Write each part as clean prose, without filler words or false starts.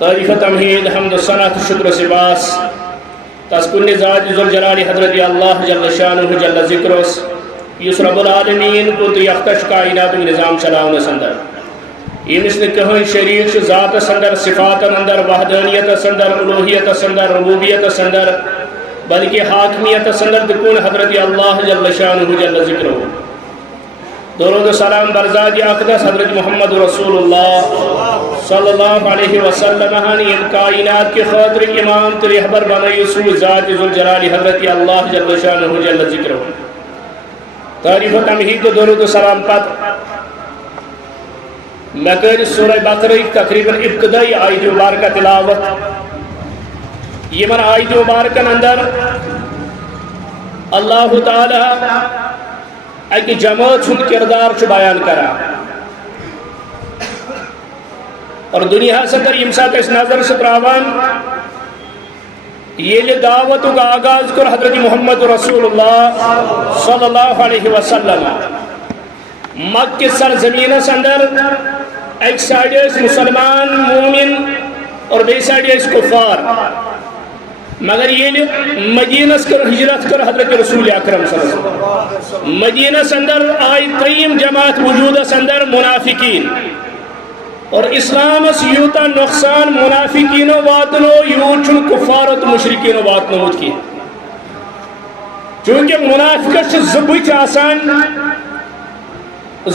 تعریف تمہید حمد الصلاۃ شکر سباس تسکن ذات ذوالجلال حضرت اللہ جل شانہ جل ذکرس یس رب العالمین کو تو یختش کائنات نظام چلاؤن سندر یمس نکہن شریک ذات سندر صفات اندر وحدانیت سندر الوہیت سندر ربوبیت سندر بلکہ حاکمیت سندر تکون حضرت اللہ جل شانہ جل ذکرہ درود و سلام برزاد اقدس حضرت محمد رسول اللہ صلی اللہ علیہ وسلم ان کائنات کے خاطر امام رہبر بنائی سو ذات ذوالجلال حضرت اللہ جل شانہ جل ذکرہ تعریف و تمہید درود و سلام پت میں کر سورہ بقرہ تقریباً ابتدائی آیت مبارکہ تلاوت یہ من آیت مبارکہ اندر اللہ تعالی ایک جماعت ہند کردار بیان کرا اور دنیا سندر یم سات اس نظر سے تراوان یہ دعوت کا آغاز کر حضرت محمد رسول اللہ صلی اللہ علیہ وسلم مکہ سرزمین اندر ایک سائڈ مسلمان مومن اور بے سائڈ کفار مگر یہ مدینہ کر ہجرت کر حضرت رسول اکرم صلی اللہ علیہ وسلم مدینہ اندر آئی تریم جماعت وجود اندر منافقین اور اسلام یوتا نقصان منافقین واتنو یوچن کفارت مشرکین واتنو کی چونکہ منافقت زبچ آسان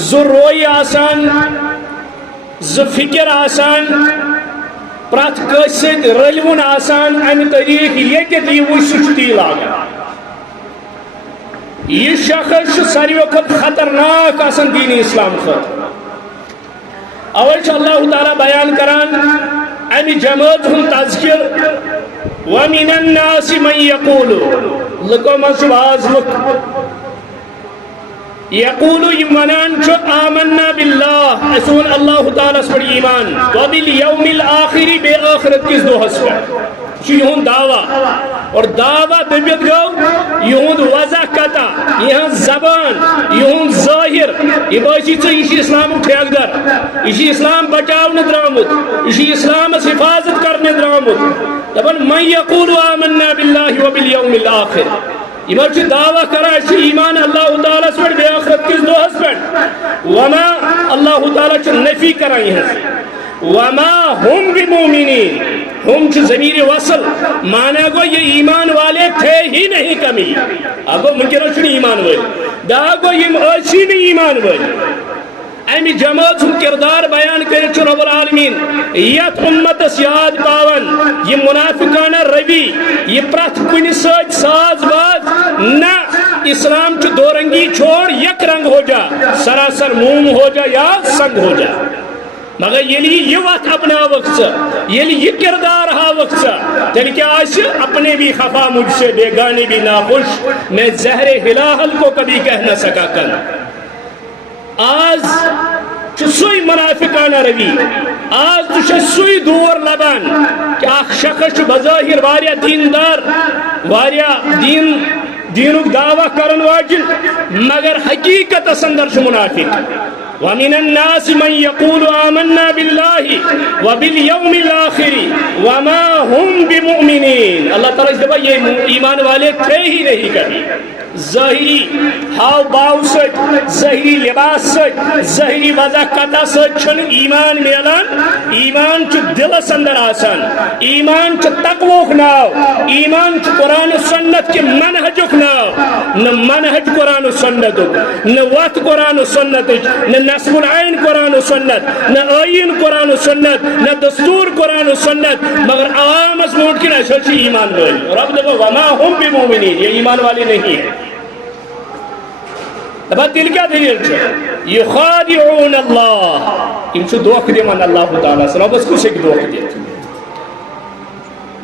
زروئی آسان زفکر آسان پرات قصد رلون آسان ام طریق یہ دی وشتی لاگا یہ شخص ساری وقت خطرناک آسان دین اسلام خط اول اللہ تعالی بیان کران ام جماعت ہم تذکر ومن الناس من یقول لکو منصباز لک یقولو یمنان چو آمنا باللہ اسون اللہ تعالیٰ پر ایمان وبالیوم الاخری بے آخرت کس دو حس پر یہون دعویٰ اور دعویٰ ببیت گو یہون وضع کتا یہاں زبان یہون ظاہر یہ باشی چو اسی اسلام ٹھیک در اسی اسلام بچاؤ ندرامت اسی اسلام حفاظت کرنے درامت لبن من یقولو آمنا باللہ وبالیوم الاخر یہ مرچی دعویٰ کرا اسی ایمان اللہ تعالیٰ سے بے آخرت کس دو حس پر وما اللہ تعالیٰ چو نفی کرائی ہیں وما ہم بمومنین ہم چو ضمیر وصل مانا گو یہ ایمان والے تھے ہی نہیں کمی اب ممکن ہو چنی ایمان والے دا گو یہ اسی نہیں ایمان والے امی جماعت ہم کردار بیان کرے چھو رب العالمین یت امت سیاد پاون یہ منافقانہ روی یہ پرت کنی سچ ساز باز نہ اسلام چو دو رنگی چھوڑ یک رنگ ہو جا سراسر موم ہو جا یا سنگ ہو جا مگر یہ وقت اپنا وقت سا یہ کردار ہا وقت سا تیل کیا آج اپنے بھی خفا مجھ سے بیگانے بھی ناخوش میں زہر ہلاحل کو کبھی کہہ نہ سکا کن آج سوئی منافقانہ روی آج سوئی دور لبان کہ آخ شخص بظاہر واریا دیندار واریا دینک دعویٰ کرن واجل مگر حقیقت سندر منافق ومن الناس من يقول آمنا بالله وباليوم الآخر وما هم بمؤمنين اللہ تعالیٰ اس دفعہ یہ ایمان والے تھے ہی نہیں کبھی ظاہری ہاو باو سچ ظاہری لباس سچ ظاہری وضع قطع سچ چھن ایمان میلان ایمان چو دل سندر آسان ایمان چو تقویق ناو ایمان چو قرآن و سنت کے منحجک ناو نہ منحج قرآن و سنت نہ وقت قرآن و سنت نہ نصب العین قرآن و سنت نہ آئین قرآن و سنت نہ دستور قرآن و سنت مگر عوام اس ممکن ہے ایمان والے رب دبا وما ہم بمومنین یہ ایمان والے نہیں ہے اب دل کیا دلیل چھے یخادعون اللہ ان سے دوخ دے من اللہ تعالیٰ سے بس کچھ ایک دوخ دیت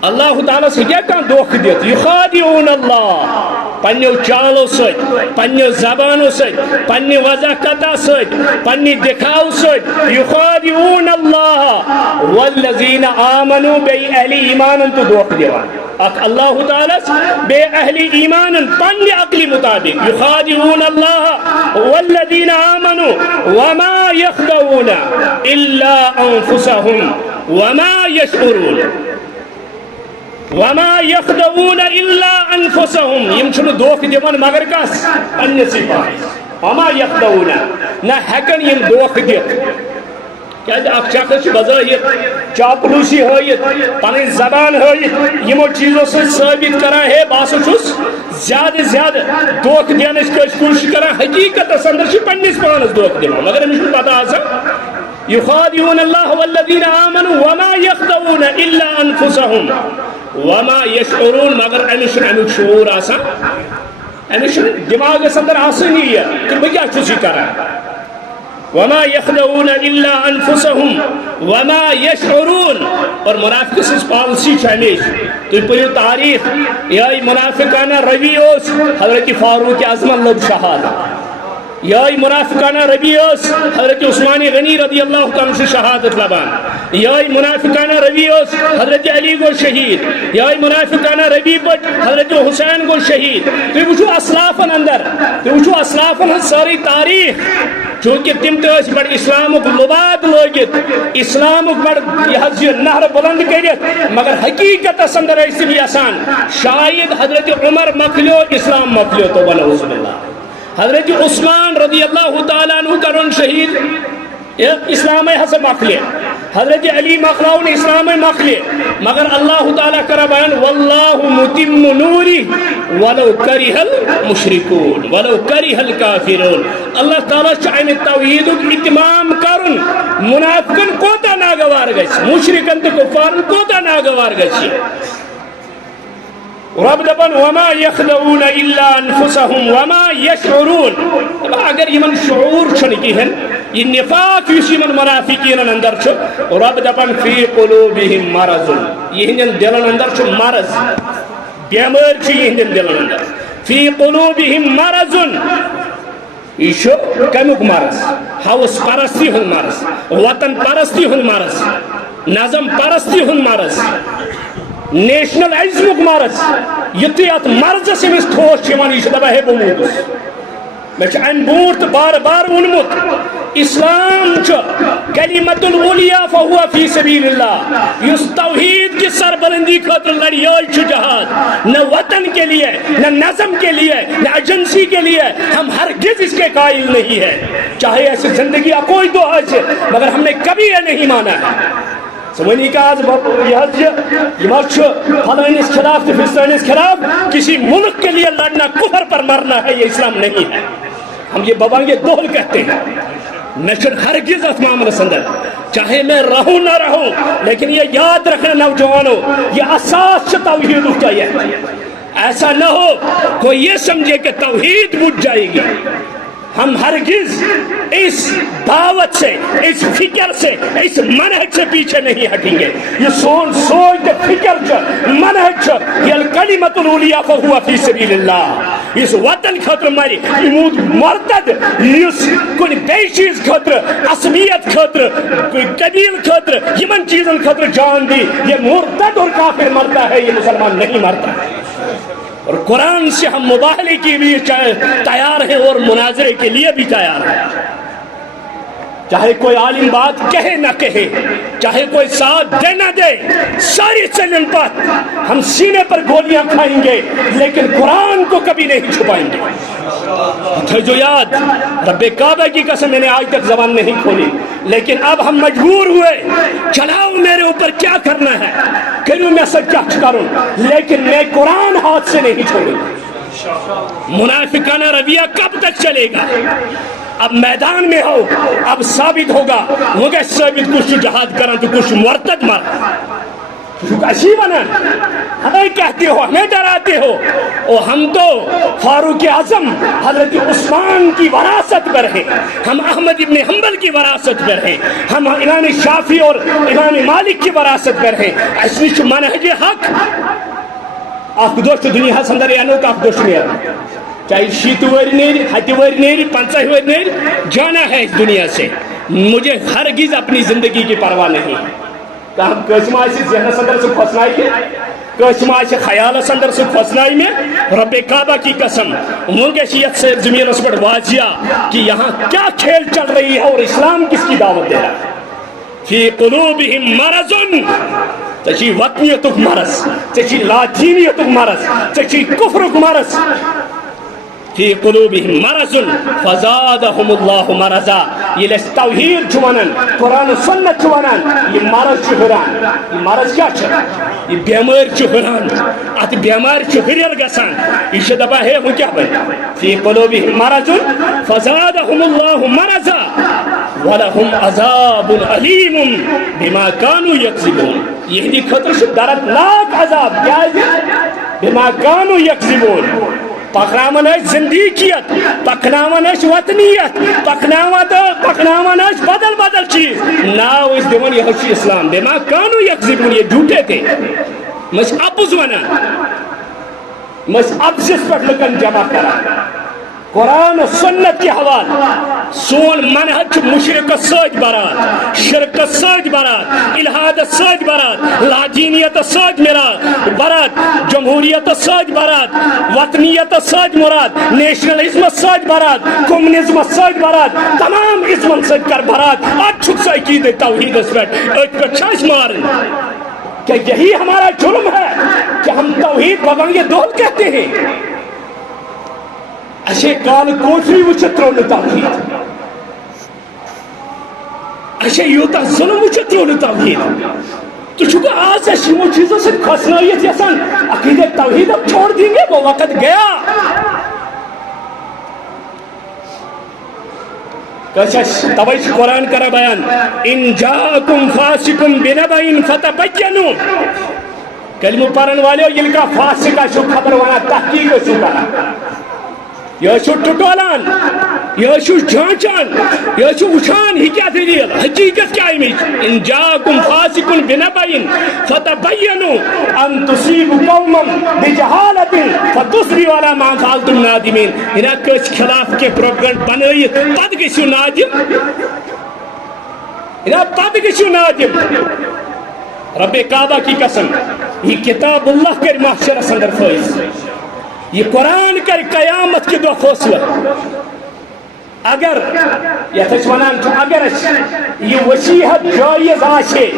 اللہ تعالیٰ سے کیا کہاں دوخ دیت یخادعون اللہ پنیو چالو سج پنیو زبانو سج پنی وضع قطع سج پنی دکھاو سج یخادعون اللہ والذین آمنوا بے اہلی ایمان تو دوخ دیوان اللہ تعالیٰ بے اہلی ایمان پنی عقلی مطابق یخادعون اللہ والذین آمنوا وما یخدعون الا انفسهم وما يشعرون وما يخدعون الا انفسهم يمشون دوخ ديوان مگر کس پنسی پاس وما يخدعون نہ ہیکن یم دوخ دیت کیا اخ شخص بظاہر چاپلوسی ہوئیت پنن زبان ہوئیت یمو چیزوں سے ثابت کران ہے باسو چھس زیادہ زیادہ دوخ دینس کوشش کران حقیقت اندر چھ پنس پانس دوخ دین مگر امس پتہ آسان يخادعون الله والذين آمنوا وما يخدعون إلا أنفسهم وما يشعرون مگر امس شعور آسان امس دماغ اندر آسانی ہے کہ بہ کیا چھس کران وما يخدعون الا انفسهم وما يشعرون اور منافق سے پالیسی ہمیش تو پڑھو تاریخ یہ منافقانہ روی اس حضرت فاروق اعظم لب شہادت یہ منافقانہ روی اس حضرت عثمان غنی رضی اللہ تعالیٰ سے شہادت لبان یہ منافقانہ روی اس حضرت علی کو شہید یہ منافقانہ روی پٹ حضرت حسین کو شہید تو وچھو اسلافن اندر تو وچھو اسلافن ساری تاریخ چونکہ تم تو بڑ اسلام لباد لوگت اسلام بڑ یہ نہر بلند کرت مگر حقیقت اندر ایسی آسان شاید حضرت عمر مکلیو اسلام مکلیو تو بنعوذ باللہ حضرت عثمان رضی اللہ تعالیٰ عنہ کرن شہید اسلام حسب مکلی حضرت علی مخلاون اسلام مخلی مگر اللہ تعالیٰ کرا بیان واللہ متم نوری ولو کرہ المشرکون ولو کرہ الکافرون اللہ تعالیٰ چاہم توحید اتمام کرن منافقن کوتا ناگوار گچ مشرکن تو کفارن کوتا ناگوار گچ رب دپن وما يخدعون الا انفسهم وما يشعرون اگر یمن شعور چھن کہن یہ نفاق یس یمن منافقین اندر چھ رب دپن فی قلوبهم مرض یہ دلن اندر چھ مرض بیمار چھ یہ دلن اندر فی قلوبهم مرض یہ کمیک مرض ہوس پرستی ہن مرض وطن پرستی ہن مرض نظم پرستی ہن مرض نیشنل ازمک مرض یتی ات مرضس امس ٹھوس چھ یہ دپان ہے بموتس میں ام برت بار بار ونمت اسلام کلمت العلیٰ فہو فی سبیل اللہ اس توحید کی سربلندی خاطر لڑ یہ جہاد نہ وطن کے لیے نہ نظم کے لیے نہ ایجنسی کے لیے ہم ہرگز اس کے قائل نہیں ہے چاہے ایسی زندگی کا کوئی دو ہے مگر ہم نے کبھی یہ نہیں مانا ہے سمجھنی کا آج یہ فلانس خلاف تو فلانس خلاف کسی ملک کے لیے لڑنا کفر پر مرنا ہے یہ اسلام نہیں ہے ہم یہ بابانگے دول کہتے ہیں نشر ہرگز اس معاملے اندر چاہے میں رہوں نہ رہوں لیکن یہ یاد رکھنا نوجوانوں یہ اساس توحید اٹھ جائے ایسا نہ ہو کوئی یہ سمجھے کہ توحید بجھ جائے گی ہم ہرگز اس دعوت سے اس فکر سے اس منہج سے پیچھے نہیں ہٹیں گے یہ سوچ فکر منہج یہ الکلمۃ العلیٰ فہو فی سبیل اللہ اس وطن خاطر مری امود مرتد اس کوئی بے چیز خاطر عصبیت خاطر کوئی قبیل خاطر یمن چیزن خاطر جان دی یہ مرتد اور کافر مرتا ہے یہ مسلمان نہیں مرتا اور قرآن سے ہم مباہلے کے لیے تیار ہیں اور مناظرے کے لیے بھی تیار ہیں چاہے کوئی عالم بات کہے نہ کہے چاہے کوئی ساتھ دے نہ دے ساری چلن پر ہم سینے پر گولیاں کھائیں گے لیکن قرآن کو کبھی نہیں چھپائیں گے جو یاد رب کعبہ کی قسم میں نے آج تک زبان نہیں کھولی لیکن اب ہم مجبور ہوئے چلاؤ میرے اوپر کیا کرنا ہے کروں میں سب کیا کروں لیکن میں قرآن ہاتھ سے نہیں چھوڑوں منافقانہ رویہ کب تک چلے گا اب میدان میں ہو اب ثابت ہوگا مجھے ثابت کچھ جہاد کرن تو کچھ مرتد مر کسی بنا ہمیں کہتے ہو ہمیں ڈراتے ہو اور ہم تو فاروق اعظم حضرت عثمان کی وراثت پر ہیں ہم احمد ابن حنبل کی وراثت پر ہیں ہم امام شافعی اور امام مالک کی وراثت پر ہیں اس لیے منہج حق آپ دوست دنیا سندر یعنی کہ آپ دوست میں چاہے شیت وری نیری ہتی وری نیری 50 وری نیری جانا ہے اس دنیا سے مجھے ہرگز اپنی زندگی کی پرواہ نہیں کہ ہم قسم آئیسی ذہن صدر سے کھوسنائی کے قسم آئیسی خیال صدر سے کھوسنائی میں رب کعبہ کی قسم ملک شیعت سے زمین اس پر واضح کہ یہاں کیا کھیل چل رہی ہے اور اسلام کس کی دعوت دے رہا ہے فی قلوبہم مرض ژےٚ وطنیتُک مرض ژےٚ لا دینیتُک مرض ژےٚ کفرُک مرض فی قلوبہم مرض فزادہم اللہ مرضا ییٚلہِ أسۍ توحید چھُ ونان قرآن و سنت چھُ ونان یہ مرض چھُ ہُران یہ مرض کیٛاہ چھُ یہ بیمٲرۍ چھُ ہُران اتھ بیمارِ چھُ ہُریر گژھان یہ چھُ دپان ہے وۄنۍ کیٛاہ بنہِ فی قلوبہم مرض فزادہم اللہ مرضا ولہم عذاب علیم بما کانوا یکذبون یہندِ خٲطرٕ چھُ دردناک عذاب کیٛازِ بما کانوا یکذبون پکناون زندگیت پکناون وطنیت پکناون بدل بدل چیز ناو اس دون یہ اسلام بما کانوا یکذبون یہ جھوٹے تھے مس اپز ونان مس ابزس پہ لکن جمع کران قرآن و سنت کے حوالہ سون منہج مشرق سج برات شرک سج برات الہاد سج برات لاجینیت سج برات جمہوریت سج برات وطنیت سج مراد نیشنلزم سج برات کمونزم سج برات تمام ازمن سج کر برات اچھک سا عقید توحید اس پہ چھاش مارن کہ یہی ہمارا جرم ہے کہ ہم توحید ببنگ دول کہتے ہیں اچھے کال کوٹری وچھت ترون توحید اچھے یوتا ظلم وچھت ترون توحید تو چونکہ آج سے شیمو چیزوں سے کھسنائیت یسان عقیدہ توحید اب چھوڑ دیں گے وہ وقت گیا تویش قرآن کرا بیان ان جاکم فاسقم بنبئن فتبینوا کلمہ پڑھن والے یل کا فاسقہ شو خبر وانا تحقیق شو کرا یہ چھو ٹٹولان یہ چھو جھانچان یہ چھو وچھان ہی کیا دلیل حقیقت کیا امیج ان جاکم فاسقن بنبئن فتبینوا ان تصیبوا قوما بجہالت فتصبحوا علی ما فعلتم نادمین انہاں کس خلاف کے پروپیگنڈ بنائیت پد گژھو نادم انہاں پد گژھو نادم رب کعبہ کی قسم یہ کتاب اللہ کر محشر اندر فائز یہ قرآن کر قیامت کے دو فیصلہ اگر اگر یہ وسیعت جائز آشے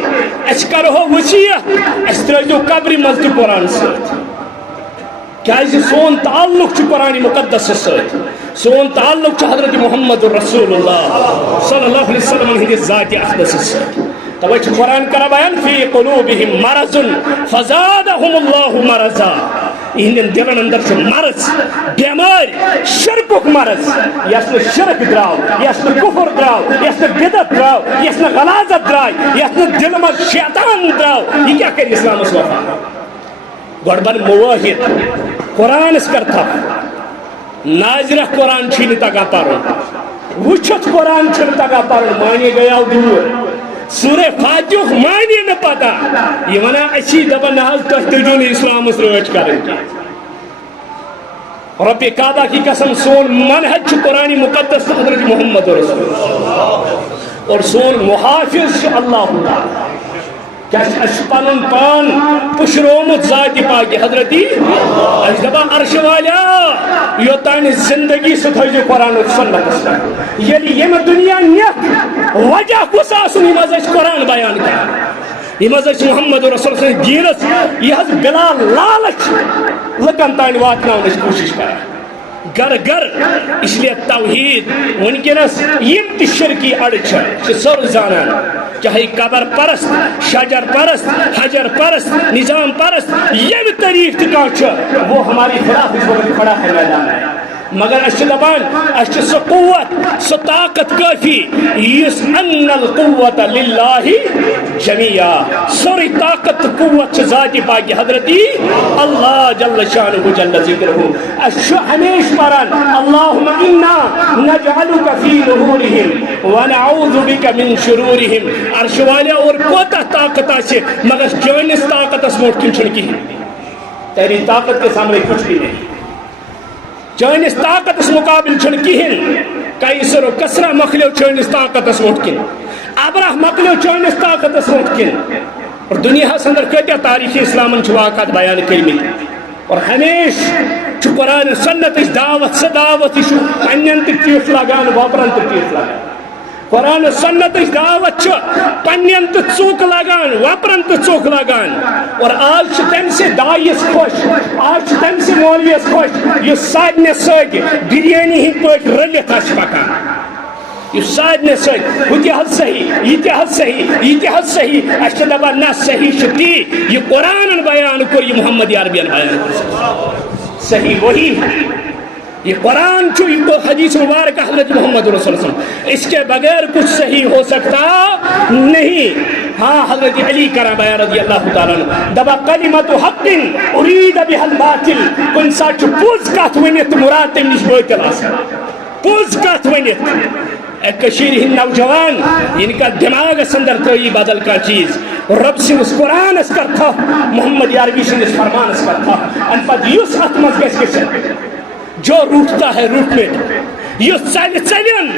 اس کرو وسیعت اس ترجو قبری مسجد قرآن ساتھ کیا سون تعلق قرآن مقدس ساتھ سون تعلق حضرت محمد رسول اللہ صلی اللہ علیہ وسلم ہندی ذات اقدس ساتھ توجہ قرآن کرا بیان فی قلوبہم مرض فزادہم اللہ مرضا ان دلن اندر سے مرض بیمار شرکک مرض یس نہ شرک دراو یس نہ کفر دراو یس نہ بدعت دراو یس نہ غلاظت دراو یس نہ دل میں شیطان دراو یہ کیا کر اسلام اس وفا گوڑ بن مواحد قرآن اس کرتا ناظرہ قرآن چھین تگا پارن وچھت قرآن چھین تگا پارن مانی گیا دور سورہ فاتح معنی نہ پتا یہ ونا اچھی دبا ناز تحتجون اسلام اس روچ کریں گے رب کعبہ کی قسم سون منہج قرآن مقدس حضرت محمد رسول اللہ اور سون محافظ اللہ تعالی کیس پنن پان پشرومت ذات پاک حضرتی اس دبا عرش والا یوتان زندگی سے تھوڑی قرآن و سنت یعنی یہ دنیا نیت وجہ کس آسن یہ قرآن بیان کر یہ محمد رسول اللہ دینس یہ بلا لالچ لکن تان واتناؤنچ کوشش کر گر گر اس لیے توحید ونکس یم تہ شرکی اڑچ سر زانان چاہے قبر پرست شجر پرست حجر پرست نظام پرست یم طریق تہ وہ ہماری خلاف اس وقت کھڑا ہے میدان میں مگر اس دبان اس سو قوت سو طاقت کافی یس ان القوت للہ جميعا سوری طاقت قوت ذات پاک حضرتی اللہ جل شانہ جل ذکرہ اس ہمیش پران اللہم انا نجعلک فی نحورہم ونعوذ بک من شرورہم عرش والے اور کوتا طاقت آسے مگر چونس طاقت اس موٹ کن چھنکی تیری طاقت کے سامنے کچھ بھی نہیں چونس طاقت اس مقابل چھن کہین قیصر و کسرہ مخلیو چونس طاقت اس ممکن ابرہ مخلیو چونس طاقت اس ممکن اور دنیا سندر کتیا تاریخ اسلام واقعات بیان کرمت اور ہمیش قرآن سنت دعوت سے دعوت پنن تیس لگان وبرن تیس لگان قرآن و سنت دعوت پنن تو ثوک لگان وپرن تو ثوک لگان اور آج تم سے دائیس خوش آج تم سے مولویس خوش یہ سادنے سج بریانی ہند پہ رلت پکان یہ سادنے سج ہتہ صحیح یہ صحیح یہ صحیح اچھا دپان نہ صحیح تی یہ قرآن بیان کور یہ محمد عربین بیان کور صحیح وہی ہے یہ قرآن چھو یہ تو حدیث مبارک حضرت محمد رسول اللہ اس کے بغیر کچھ صحیح ہو سکتا نہیں. ہاں حضرت علی کرم بیان رضی اللہ تعالیٰ عنہ دبا کلمت حق ارید بها الباطل کن سا چھو پوز کات ونیت مراد تم نش باطل آسان پوز کات ونیت کشیر ہند نوجوان ان کا دماغ اندر ترئی بدل کا چیز رب سے اس قرآن اس کر تھا محمد عربی سے اس فرمان اس کر تھا ان پد یوس اتمت گس گسن جو روٹتا ہے روٹ میں یہ چلن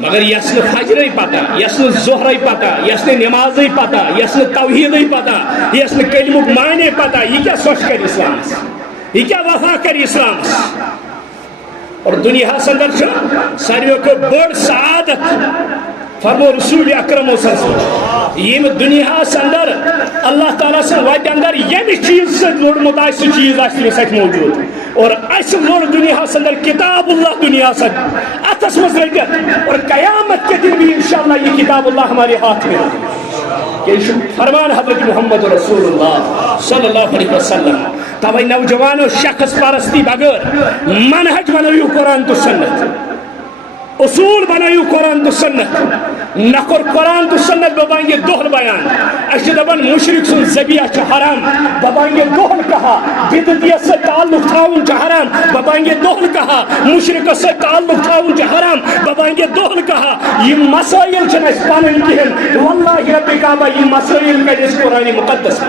مگر یس نے فجر پتہ یس نے ظہر پتہ یس نے نماز پتہ یس نے توحید پتہ یس نے کلمک معنی پتہ یہ کیا سوچ کر اسلام یہ کیا وفا کر اسلام اور دنیا اندر ساروی کو بڑ سعادت فرمو رسول اکرم صلی اللہ علیہ وسلم یہ دنیا اندر اللہ تعالیٰ سے وقت اندر یہ چیز سے لڑمت آئے سو چیز آئے سک موجود اور اس لڑ دنیا اندر کتاب اللہ دنیا سے اتس مز رکھت اور قیامت کے دن بھی انشاءاللہ یہ کتاب اللہ ہمارے ہاتھ میں کہ فرمان حضرت محمد رسول اللہ صلی اللہ علیہ وسلم. توے نوجوانوں شخص پرستی بغیر منہج بنائیو قرآن تو سنت اصول بنائیو قرآن تو سنت نقر قرآن تو سنت ببائیں گے دوہر بیان اشد دبن مشرک سن زبیہ چھ حرام ببائیں گے دوہر کہا بدعیت سے تعلق تھاون چھ حرام ببائیں گے دوہر کہا مشرک سے تعلق تھاون چھ حرام ببائیں گے دوہر کہا یہ مسائل چھن اس پانن کہن واللہ رب کعبہ یہ مسائل کا جس قرآن مقدس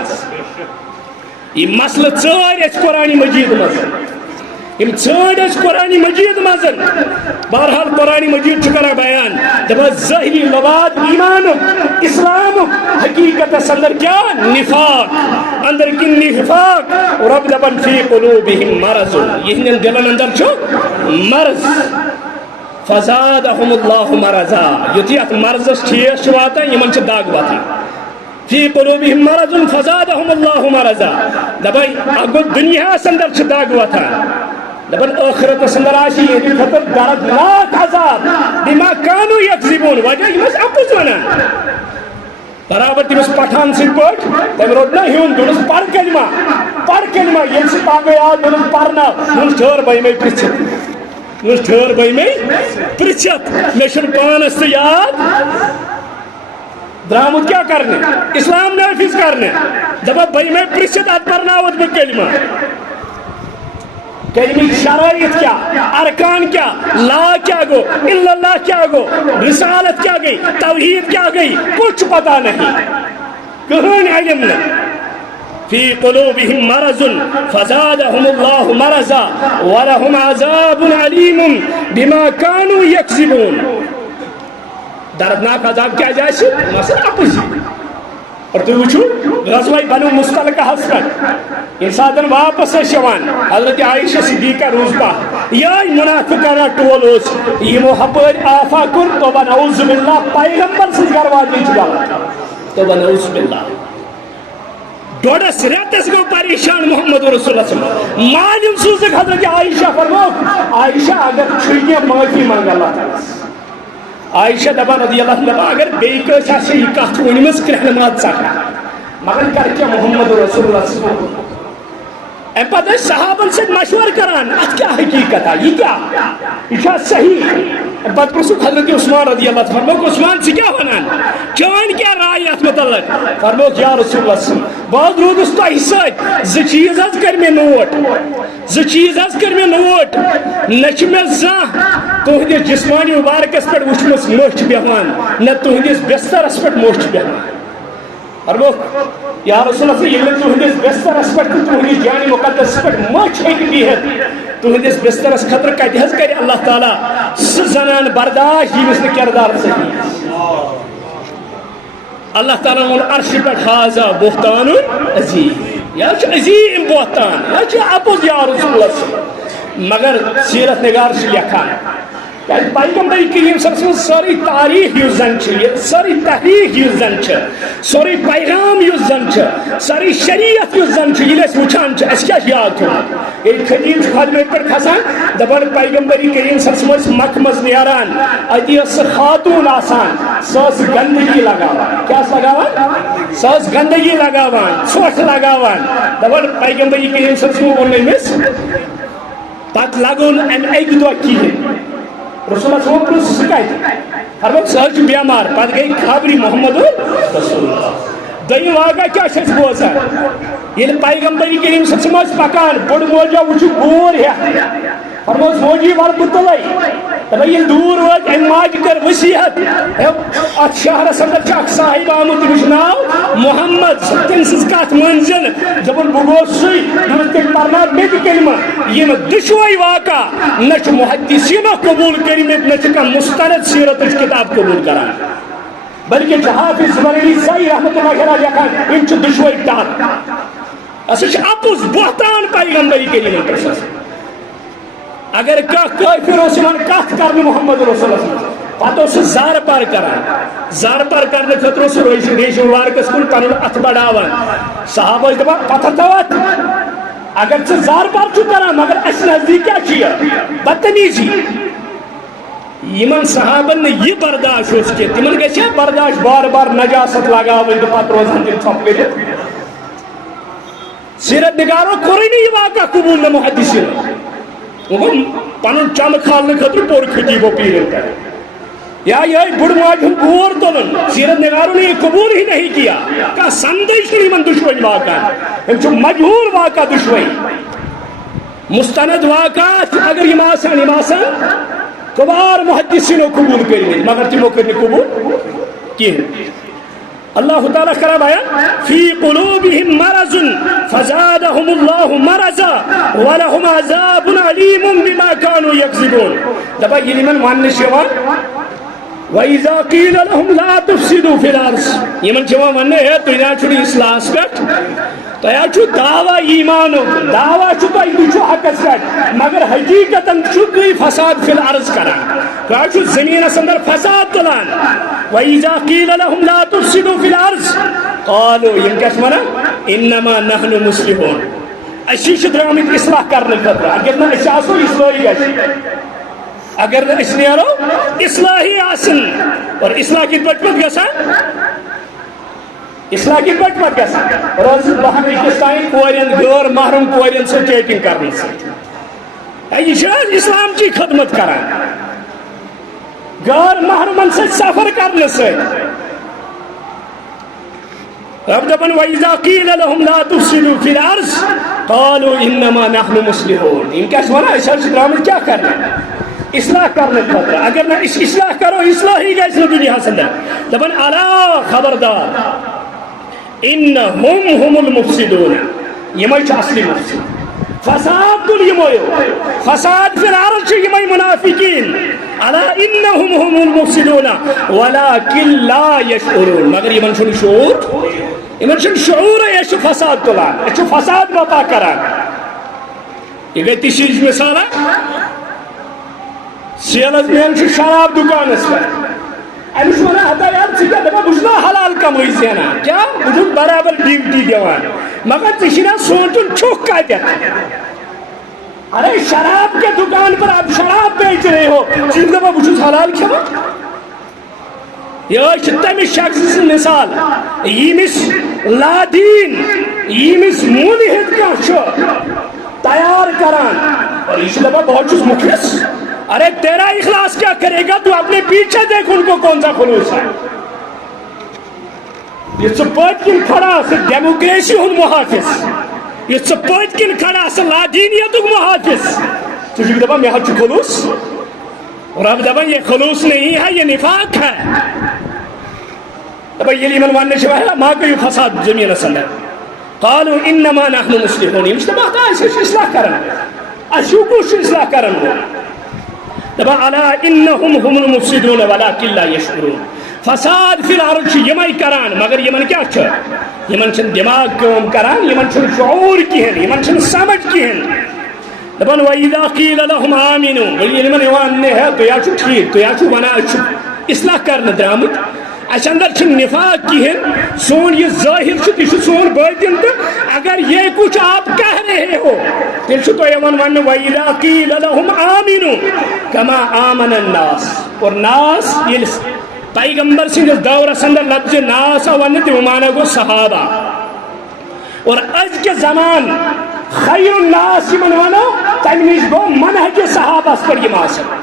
یہ مسئلہ ژٲرۍ اَسہِ قرآن مجید مز یم ژٲرۍ اَسہِ قرآن مجید مز بہرحال قرآن مجید چھُ کران بیان دپان ظٲہری لواد ایمانُک اسلامُک حقیقتس اندر کیا نفاق اندر کن نفاق رب دپان فی قلوبہم مرض یہندین دلن اندر چھُ مرض فزادہم اللہ مرضا یُتھُے اتھ مرضس ٹھیس چھُ واتان یمن چھِ دگ واتان فی قلوبہم مرض فزادہم اللہ مرضا دپان اگو دنیا اندر چھ دگ واتان دپان آخرت اندر آسی یہ خطر دردناک عذاب بما کانوا یکذبون وجہ یم اپوز ونان برابر تمس پٹھان سن پٹ تم روٹ نہ ہیون دونس پر کلمہ یم سے پاگے یاد دونس پرنا دونس ٹھہر بھائی میں پرچھت دونس ٹھہر بھائی میں پرچھت میں چھن پانس تو یاد درامت کیا کرنے اسلام نافذ کرنے دبا بھائی میں پرچھت ات پرناوت بہ کلمہ کلمہ شرائط کیا ارکان کیا لا کیا گو الا اللہ کیا گو رسالت کیا گئی توحید کیا گئی کچھ پتہ نہیں کہن علم نہیں فی قلوبہم مرض فزادہم اللہ مرضا ولہم عذاب علیم بما کانوا یکذبون. دردناک عذاب کیا جائے سے مثلا اپوزی اور تو وچھو غزوہ بنو مستلقہ حسن انسان واپس شوان حضرت عائشہ صدیقہ روز پا یہ منافقانہ ٹول اس یہ محبت آفا کن تو بنعوذ باللہ پیغمبر سے گرواجی چکا تو بنعوذ باللہ ڈوڑس ریتس گو پریشان محمد رسول اللہ صلی اللہ علیہ وسلم معلوم سوزک حضرت عائشہ فرمو عائشہ اگر چھوئیے معافی مانگ اللہ تعالیٰ عائشہ دبان رضی اللہ عنہ اگر بیکس آسے یہ کہت ونمس کرہنمات ساکھا مگر کر کیا محمد رسول اللہ صلی اللہ علیہ وسلم ام پتہ صحابن سے مشور کران ات کیا حقیقت ہے یہ کیا صحیح پتہ پرسوک حضرت عثمان رضی اللہ عنہ فرموک عثمان سے کیا ونان چون کیا رائے ات متعلق فرموک یا رسول اللہ صلی اللہ علیہ وسلم بعض رود اس تو حصت ز چیز از کر میں نوٹ نچ میں زاہ تہندس جسمانی مبارکس پر وچھمس موچ بیہوان نہ تہندس بسترس پر موچ بیہوان فرموک یا رسول اللہ یہ تہندس بسترس پر تہندس جان مقدس پر موچ ہیک بہت تہندس بسترس خطر کتہ حظ کر اللہ تعالیٰ سہ زنان برداشت یمس نہ کردار صحیح اللہ تعالیٰ وون عرش پہ حاضہ بہتان عظیم یا عظیم بہتان یا اپوز یا رسول اللہ مگر سیرت نگار سے لکھان پیغمبر کریم صلی اللہ علیہ وسلم ساری تاریخ یُس زن ساری تحریک یُس زن سوری پیغام یُس زن ساری شریعت یُس زن ییٚلہِ أسۍ وٕچھان چھِ اَسہِ کیٛاہ چھُ یاد تھوٚمُت ییٚلہِ خٔدیٖل چھُ خدمت پٮ۪ٹھ کھسان دپان پیغمبر کریم صلی اللہ علیہ وسلم ٲسۍ مکہٕ منٛز نیران اَتہِ ٲس سۄ خاتوٗن آسان سۄ ٲس گنٛدگی لگاوان کیٛاہ ٲس لگاوان سۄ ٲس گنٛدگی لگاوان ژھۄٹھ لگاوان دپان پیغمبر کریم صلی اللہ علیہ وسلم ووٚن أمِس پتہٕ لگو نہٕ اَمہِ اَکہِ دۄہ کِہیٖنۍ رسول اللہ صلی اللہ علیہ وسلم فرموو سُہ حظ چھُ بیمار پتہٕ گٔے خبرِ محمد رسول اللہ دوٚیِم واقعہ کیٛاہ چھِ أسۍ بوزان ییٚلہِ پیغمبر کریم صلی اللہ علیہ وسلم ٲسۍ پکان بٔڑ مولجا وٕچھُکھ گوٗر ہٮ۪تھ فرمووُس موجی وَلہٕ بہٕ تُلَے دَپان ییٚلہِ دوٗر وٲتۍ أمۍ ماجہِ کٔر وصیت اَتھ شہرس انٛدر چھُ اکھ صاحب آمُت تٔمِس چھُ ناو محمد تٔمۍ سٕنٛز کتھ مٲنۍ زِ نہٕ دَپان بہٕ گوٚوُس سُے دوٚپُس تیٚلہِ پرناو مےٚ تہِ کلمہٕ یِم دۄشوے واقعہ نہ چھُ محدثیٖنو قبوٗل کٔرمٕتۍ نہ چھِ کانٛہہ مستند سیرتٕچ کِتاب قبوٗل کران بلکہ چھُ حافظ زبردی صحیح رحمتہ اللہ علیہ لیکھان یِم چھِ دۄشوے ٹکھ ہسا چھُ اپُز بہتان پیغمبر کریٖمن پٮ۪ٹھ اگر کانٛہہ کٲفِر اوس یِوان کتھ کرنہٕ محمد رسول اللہ پتہٕ اوس سُہ زارٕ پار کران زارٕ پار کرنہٕ خٲطرٕ اوس سُہ ریشم وارکس کُن پنُن اتھ بڑاوان صحابہ ٲسۍ دپان پتھر تھاو اتھ اگر ژٕ زارٕ پار چھُکھ کران مگر اسہِ نزدیٖک کیٛاہ چھُ یہِ بدتمیٖزی یمن صحابن نہٕ یہِ برداشت اوس کینٛہہ تِمن گژھِ ہا برداشت بار بار نجاست لگاوٕنۍ تہٕ پتہٕ روزان تِم ژھۄپہٕ کٔرِتھ سیرت نگارو کوٚرُے نہٕ یہِ واقعہ قبوٗل نہ محدثیٖنو پنُن چمہٕ کھالنہٕ خٲطرٕ پوٚر خطیٖبو پیٖرن پٮ۪ٹھ یا یِہوٚے بُڑٕ ماجہِ ہُنٛد گور تُلُن سیرت نگارو نے یہ قبوٗل ہی نہیں کیا کانٛہہ سمجھے چھُنہٕ یِمن دُشوٕنۍ واقعن یِم چھِ مجہوٗل واقعہ دُشوٕنۍ مستند واقعات اگر یِم آسان کبار محدثیٖنو قبوٗل کٔرمٕتۍ مگر تِمو کٔرۍ نہٕ قبوٗل کِہیٖنۍ اللہ تعالیٰ کرا بیان فی قلوبہم مرض فزادہم اللہ مرضا ولہم عذاب علیم بما كانوا یکذبون دپا ییٚلہِ یِمن وننہٕ چھُ یِوان وَإِذَا قِيلَ لَهُمْ لَا تُفْسِدُوا فِي الْأَرْضِ یِمن چھُ یِوان وننہٕ ہے تُہۍ نہ چھُو اِصلاحس پٮ۪ٹھ تۄہہِ حظ چھُو دعوا ایٖمانُک دعوا چھُ تۄہہِ تُہۍ چھُو حقس پٮ۪ٹھ مگر حقیٖقتن چھُو تُہۍ فساد فی الارض کران تُہۍ حظ چھُو زٔمیٖنس انٛدر فساد تُلان وَإِذَا قِيلَ لَهُمْ لَا تُفْسِدُوا فِي الْأَرْضِ قالوا یِم کیٛاہ چھِ ونان اِنَّمَا نَحْنُ مُصْلِحُونَ أسی چھِ درٛامٕتۍ اصلاح کرنہٕ خٲطرٕ اگر نہٕ أسۍ آسو اصلٲحی گژھِ اگر نہٕ أسۍ نیرو اصلاحی آسن اور اصلاح کِتھ پٲٹھۍ پتہٕ گژھان اصلاح کِتھ پٲٹھۍ پتہٕ گژھان روزٕ بہن أکِس تانۍ کورٮ۪ن غٲر محرم کورٮ۪ن سۭتۍ چیٹنگ کرنہٕ سۭتۍ یہِ چھِ حظ اسلامچی خدمت کران غٲر محرمن سۭتۍ سفر کرنہٕ سۭتۍ رب دپان وَإِذَا قِيلَ لَهُمْ لَا تُفْسِدُوا فِي الْأَرْضِ قالوا إِنَّمَا نَحْنُ مُصْلِحُونَ یِم کیٛاہ چھِ ونان أسۍ حظ چھِ درٛامٕتۍ کیٛاہ کرنہٕ اصلاح کرنہٕ خٲطرٕ اگر نہٕ أسۍ اصلاح کرو اصلاحی گژھِ نہٕ دُنیاہس انٛدر دپان الا خبردار إِنَّهُمْ هُمُ الْمُفْسِدُونَ یِمے چھِ اصلی مُفسِد فساد تُل یِمویو فساد فی الارض چھِ یِمے منافقیٖن الا إِنَّهُمْ هُمُ الْمُفْسِدُونَ وَلَكِنْ لَا يَشْعُرُونَ مگر یِمن چھُنہٕ شعوٗر یِمن چھُنہٕ شعوٗرے أسۍ چھِ فساد تُلان أسۍ چھِ فساد برپا کران یہِ گٔے تِژھٕچ مثالا سیلز مین چھُ شراب دُکانس پٮ۪ٹھ أمِس چھُ ونان ہتا یار ژٕ کیٛاہ دپان بہٕ چھُس نا حلال کمٲے زینان کیٛاہ بہٕ چھُس برابر ڈیوٹی دِوان مگر ژےٚ چھُے نا سونچُن چھُکھ کتٮ۪تھ ارے شراب کے دکان پر آپ شراب بیچ رہے ہو ژٕ چھُکھ دپان بہٕ چھُس حلال کھٮ۪وان یہ چھِ تٔمِس شخص سٕنٛز مثال ییٚمِس لادیٖن ییٚمِس مُلحِد کانٛہہ چھُ تیار کران اور یہ چھُ دپان بہٕ حظ چھُس مُخلص ارے تیرا اخلاص کیا کرے گا تو اپنے پیچھے دیکھ ان کو کون سا خلوص ہے یہ ژٕ پٔتۍ کِنۍ کھڑا سُہ ڈیموکریسی ہُنٛد محافظ یہ ژٕ پٔتۍ کِنۍ کھڑا سُہ لادیٖنیتُک محافظ ژٕ چھُکھ دپان مےٚ حظ چھُ خلوص رب دپان یہ خلوص نہیں ہے یہ نفاق ہے دپان ییٚلہِ یِمن وننہٕ چھِ یِوان ما کٔرِو فساد زٔمیٖنس انٛدر قالوا إنما نحن مصلحون یِم چھِ دپان ہتا أسۍ چھِ اصلاح کران اَسہِ ہیوٗ کُس چھُ اصلاح کران وول دپان الا إنهم هم المفسدون ولكن لا يشعرون فساد فی الارض چھِ یِمے کران مگر یِمن کیٛاہ چھُ یِمن چھُنہٕ دٮ۪ماغ کٲم کران یِمن چھُنہٕ شعوٗر کِہیٖنۍ یِمن چھُنہٕ سمجھ کِہیٖنۍ دپان وَإِذَا قِيلَ لَهُمْ آمِنُوا ولی ییٚلہِ یِمن ہے تُہۍ حظ چھُو ٹھیٖک تُہۍ حظ چھُو وَنان أسۍ چھِ اصلاح کرنہٕ درٛامٕتۍ اَسہِ اندر چھُنہٕ نِفاق کِہیٖنۍ سون یہِ ظٲہِر چھُ تہِ چھُ سون بٲطِن تہٕ اگر یہ کچھ آپ کہہ رہے ہو تیٚلہِ چھُ تۄہہِ یِوان وَننہٕ وَإِذَا قِيلَ لَهُمْ آمِنُوا كَمَا آمَنَ النَّاسُ اور ناس ییٚلہِ پیغمبر سندس دورس اندر لفظ ناس آو وننہٕ تِمو معنی گوٚو صحابہ اور أزکہِ زمان خیر الناس یِمن ونو تمہِ نِش گوٚو منہج صحابس پر یِم آسان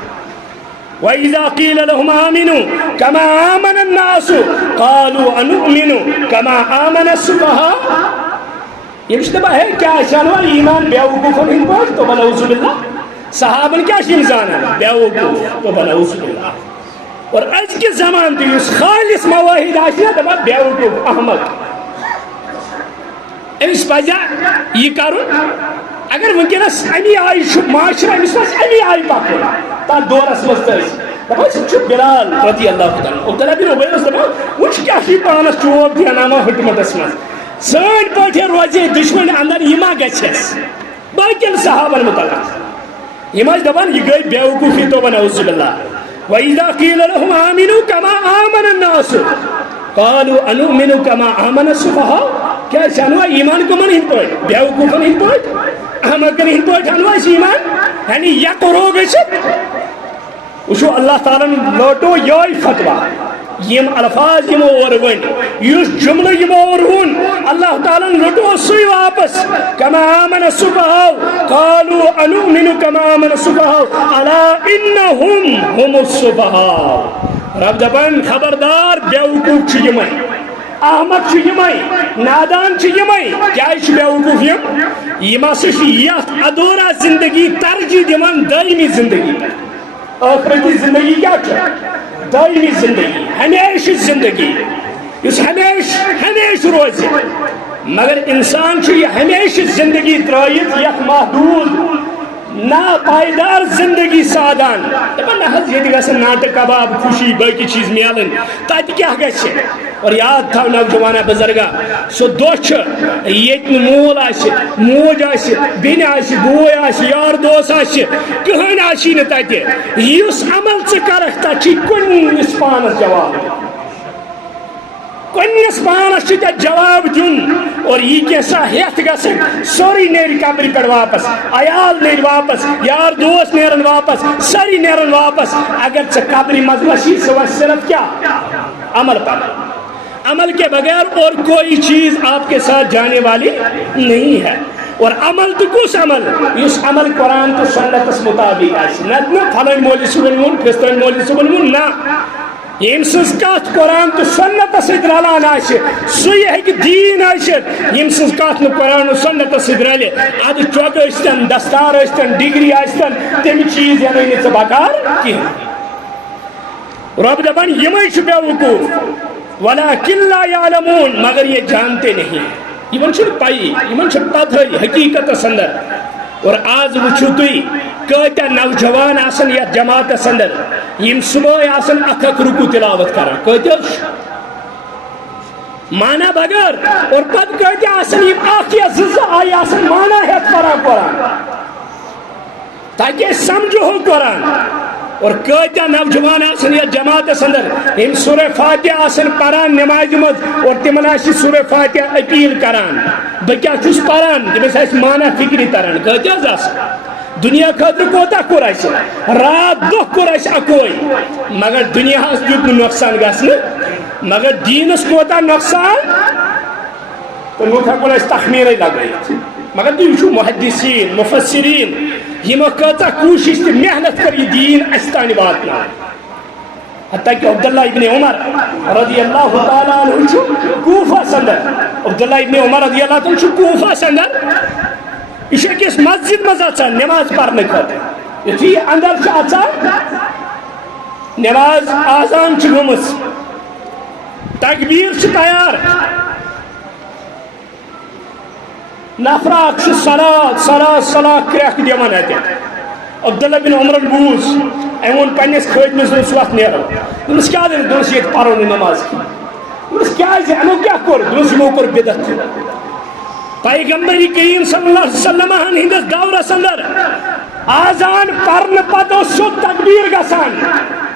وَإِذَا قِيلَ لَهُمْ آمِنُوا كَمَا آمَنَ النَّاسُ قَالُوا أَنُؤْمِنُ كَمَا آمَنَ السُّفَهَاءُ یِم چھِ دپان ہے کیٛاہ چھِ انوار ایمان بیوقوٗفن ہٕنٛدۍ پٲٹھۍ تو نعوذ باللہ صحابن کیٛاہ چھِ یِم زانان بیوقوٗف تو نعوذ باللہ اور أزکہِ زمان تہِ یُس خالص مواحد آسہِ نا دپان بیوقوٗف احمد أمِس پزیا یہِ کرُن اگر ونکیٚنس امی آیہِ چھُ معاشرٕ أمِس پزِ امی آیہِ پکُن تتھ دورس منٛز تہِ ٲسۍ دپان سُہ چھُ بلال رضی اللہ تعالیٰ عبداللہ بن عبی اوس دپان وٕچھ کیٛاہ چھُ یہِ پانس چوب دیاناوان حکومتس منٛز سٲنۍ پٲٹھۍ روزِ دُشمن اندر یہِ ما گژھٮ۪س باقین صحابن متعلق یِم ٲسۍ دپان یہِ گٔے بیوقوٗفی تو نعوذ باللہ وَإِذَا قِيلَ لَهُمْ آمِنُوا كَمَا آمَنَ النَّاسُ قَالُوا أَنُؤْمِنُ كَمَا آمَنَ السُّفَهَاءُ کیا چانوا ایمان کمن ہند پٲٹھۍ بیوقوٗفن ہند پٲٹھۍ احمقن ہند پٲٹھۍ انوا أسۍ ایمان یعنی یک رو گٔژھِتھ وٕچھو اللہ تعالیٰ لوٹو یہے فتوا یم الفاظ یمو اور ون یُس جملہٕ یمو اور وون اللہ تعالیٰ لوٹو سُے واپس كما آمن السفهاء قالوا أنؤمن كما آمن السفهاء ألا إنهم هم السفهاء رب دپان خبردار بیوقوٗف چھِ یِمے احمد چھِ یِمے نادان چھِ یِمے کیٛازِ چھِ بیوقوٗف یِم ہسا چھِ یتھ ادورا زندگی ترجیح دِوان دٲیمی زندگی پٮ۪ٹھ ٲخرتی زندگی کیٛاہ چھِ دٲیمی زندگی ہمیشہِ زندگی یُس ہمیشہِ روزِ مگر انسان چھُ یہِ ہمیشہِ زندگی ترٲیِتھ یتھ محدوٗد ناپائیدار زندگی سادان دپان نہ حظ ییٚتہِ گژھن ناٹہٕ کباب خوشی باقی چیٖز میلٕنۍ تتہِ کیٛاہ گژھِ اور یاد تھاو نوجوانہ بزرگا سُہ دۄہ چھُ ییٚتہِ نہٕ مول آسہِ موج آسہِ بیٚنہِ آسہِ بوے آسہِ یار دوس آسہِ کٕہٕنۍ آسی نہٕ تتہِ یُس عمل ژٕ کرکھ تتھ چھُے کُنِس پانس جواب کُنِس پانس چھُ تتھ جواب دیُن اور یہِ کینٛژھا ہیٚتھ گژھن سورُے نیرِ قبرِ پٮ۪ٹھ واپس عیال نیرِ واپس یار دوس نیرن واپس سٲری نیرن واپس اگر ژٕ قبرِ منٛز وسی ژٕ وس صرف کیٛاہ عمل پر عمل کے بغیر اور کوئی چیز آپ کے ساتھ جانے والی نہیں ہے اور عمل تو کس عمل اس عمل قرآن تو سنتس مطابق آسہِ نتہٕ نہ فلٲنۍ مولوی صٲبن ووٚن فِستٲنۍ مولوی صٲبن ووٚن نہ ییٚمہِ سٕنٛز کتھ قرآن تو سنتس سۭتۍ رلان آسہِ سُے ہیٚکہِ دیٖن ٲسِتھ ییٚمہِ سٕنٛز کتھ نہٕ قرآن و سنتس سۭتۍ رلہِ ادٕ چۄکہٕ ٲسۍتن دستار ٲسۍتن ڈگری ٲسۍتن تمہِ چیٖز یِنٕے نہٕ ژٕ بکار کِہیٖنۍ رۄب دپان یِمے چھِ بیوقوٗف وَلَٰكِن لَا يَعْلَمُونَ مگر یہ جانتے نہیں یمن چھُنہٕ پَیی یمن چھُ پتہٕے حقیقتس اندر اور آز وٕچھِو تُہۍ کۭتیاہ نوجوان آسن یتھ جماعتس اندر یم صبحٲے آسن اکھ اکھ رکوع تلاوت کران کۭتیاہ مانا بغیر اور پتہٕ کۭتیاہ آسن یم اکھ یا زٕ آیہِ آسن مانا ہیٚتھ پران قرآن تاکہ أسۍ سمجھو قرآن اور کۭتیاہ نوجوان آسن یتھ جماعتس اندر یم سورہ فاتحہ آسن پران نمازِ منٛز اور تمن آسہِ سورہ فاتحہ اپیل کران بہٕ کیٛاہ چھُس پران تٔمِس آسہِ مانا فکرِ تران کۭتیاہ حظ آسن دنیا خٲطرٕ کوتاہ کوٚر اَسہِ رات دۄہ کوٚر اَسہِ اکوے مگر دُنیاہس دیُت نہٕ نۄقصان گژھنہٕ مگر دیٖنس کوتاہ نۄقصان تہٕ نہٕ ہٮ۪کون أسۍ تخمیٖرٕے لگٲیِتھ مگر تُہۍ وٕچھِو محدثیٖن مُفسریٖن یِمو کۭژاہ کوٗشش تہٕ محنت کٔر یہِ دیٖن اَسہِ تانۍ واتناوُن حتیٰ کہ عبداللہ ابن عمر رضی اللہ تعالیٰ عنہ چھُ کوٗفس اندر عبداللہ ابن عمر رضی اللہ تعالیٰ چھُ کوٗفس اندر یہ چھُ أکِس مسجد منٛز اژان نٮ۪ماز پرنہٕ خٲطرٕ یُتھُے یہِ اندر چھُ اژان نٮ۪ماز آزان چھِ گٔمٕژ تکبیٖر چھُ تیار نفرا اکھ چھُ صلات صلات صلات کرٛٮ۪کھ دِوان اتٮ۪تھ عبداللہ بن عمرن بوٗز أمۍ ووٚن پننِس خٲدمِس دوٚپُس وَتھ نیرو دوٚپُس کیٛاہ دٔلیٖل دوٚپُس ییٚتہِ پرو نہٕ نٮ۪ماز کینٛہہ دوٚپُس کیٛازِ یِمو کیٛاہ کوٚر دوٚپُس یِمو کوٚر بِدعت پیغمبر کریم صلی اللہ علیہ وسلم ہندس دورس اندر آزان پرن پتہ سو تکبیر گسان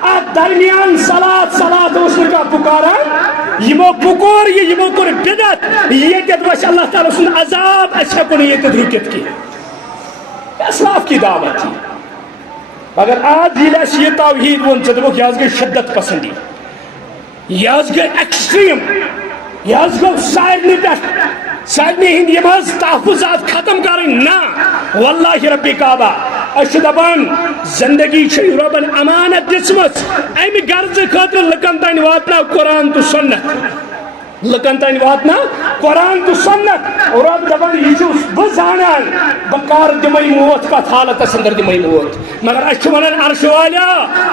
ات درمیان صلات صلات اس کا پکاران یمو پکور یمو کور بدعت یہ وش اللہ تعالی سن عذاب اچھا کو یہ رکت کی اسلاف کی دعوت تھی مگر آج یہ توحید ون ثدق یہ گئی شدت پسندی یہ گئی ایکسٹریم یہ گو سارے پہ سارے ہند یہ تحفظات ختم کریں نا واللہ رب کعبہ اچھ دپان زندگی ربن امانت دسمت امہ غرض خاطر لکن تین واتنا قرآن تو سنت لکن تین واتنا قرآن تو سنت اور اب دپان یہ بہ زانان بہ کر دمے موت کت حالتس اندر دمے موت مگر اچھ ونان عرش والا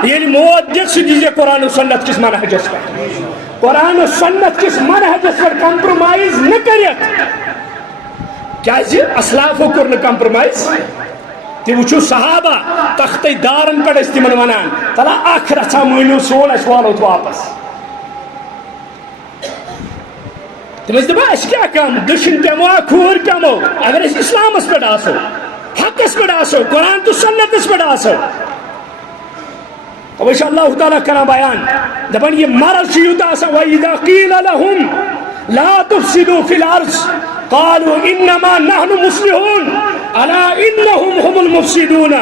یل موت دت سہ دیزے قرآن و سنت کس منہجس پہ قرآن و سنت کس منہجس پر کمپرومائز نہ کرت کیا اسلافو کور نہ کمپرومائز تی وچو صحابہ تختی دارن پڑ اس تمن ونان تلا اخ رچھا مونیو سون اس والوت واپس تمس دپا اس کیا کم دشن کمو کھور کمو اگر اس اسلامس پہ آسو حقس پہ آسو قرآن تو سنتس پہ آسو اب ان اللہ تعالیٰ کرا بیان دپان یہ مرض یوتا آسا وَإِذَا قِيلَ لَهُمْ لَا تُفْسِدُوا فِي الْأَرْضِ قالوا انما نحن مصلحون الا انهم هم المفسدون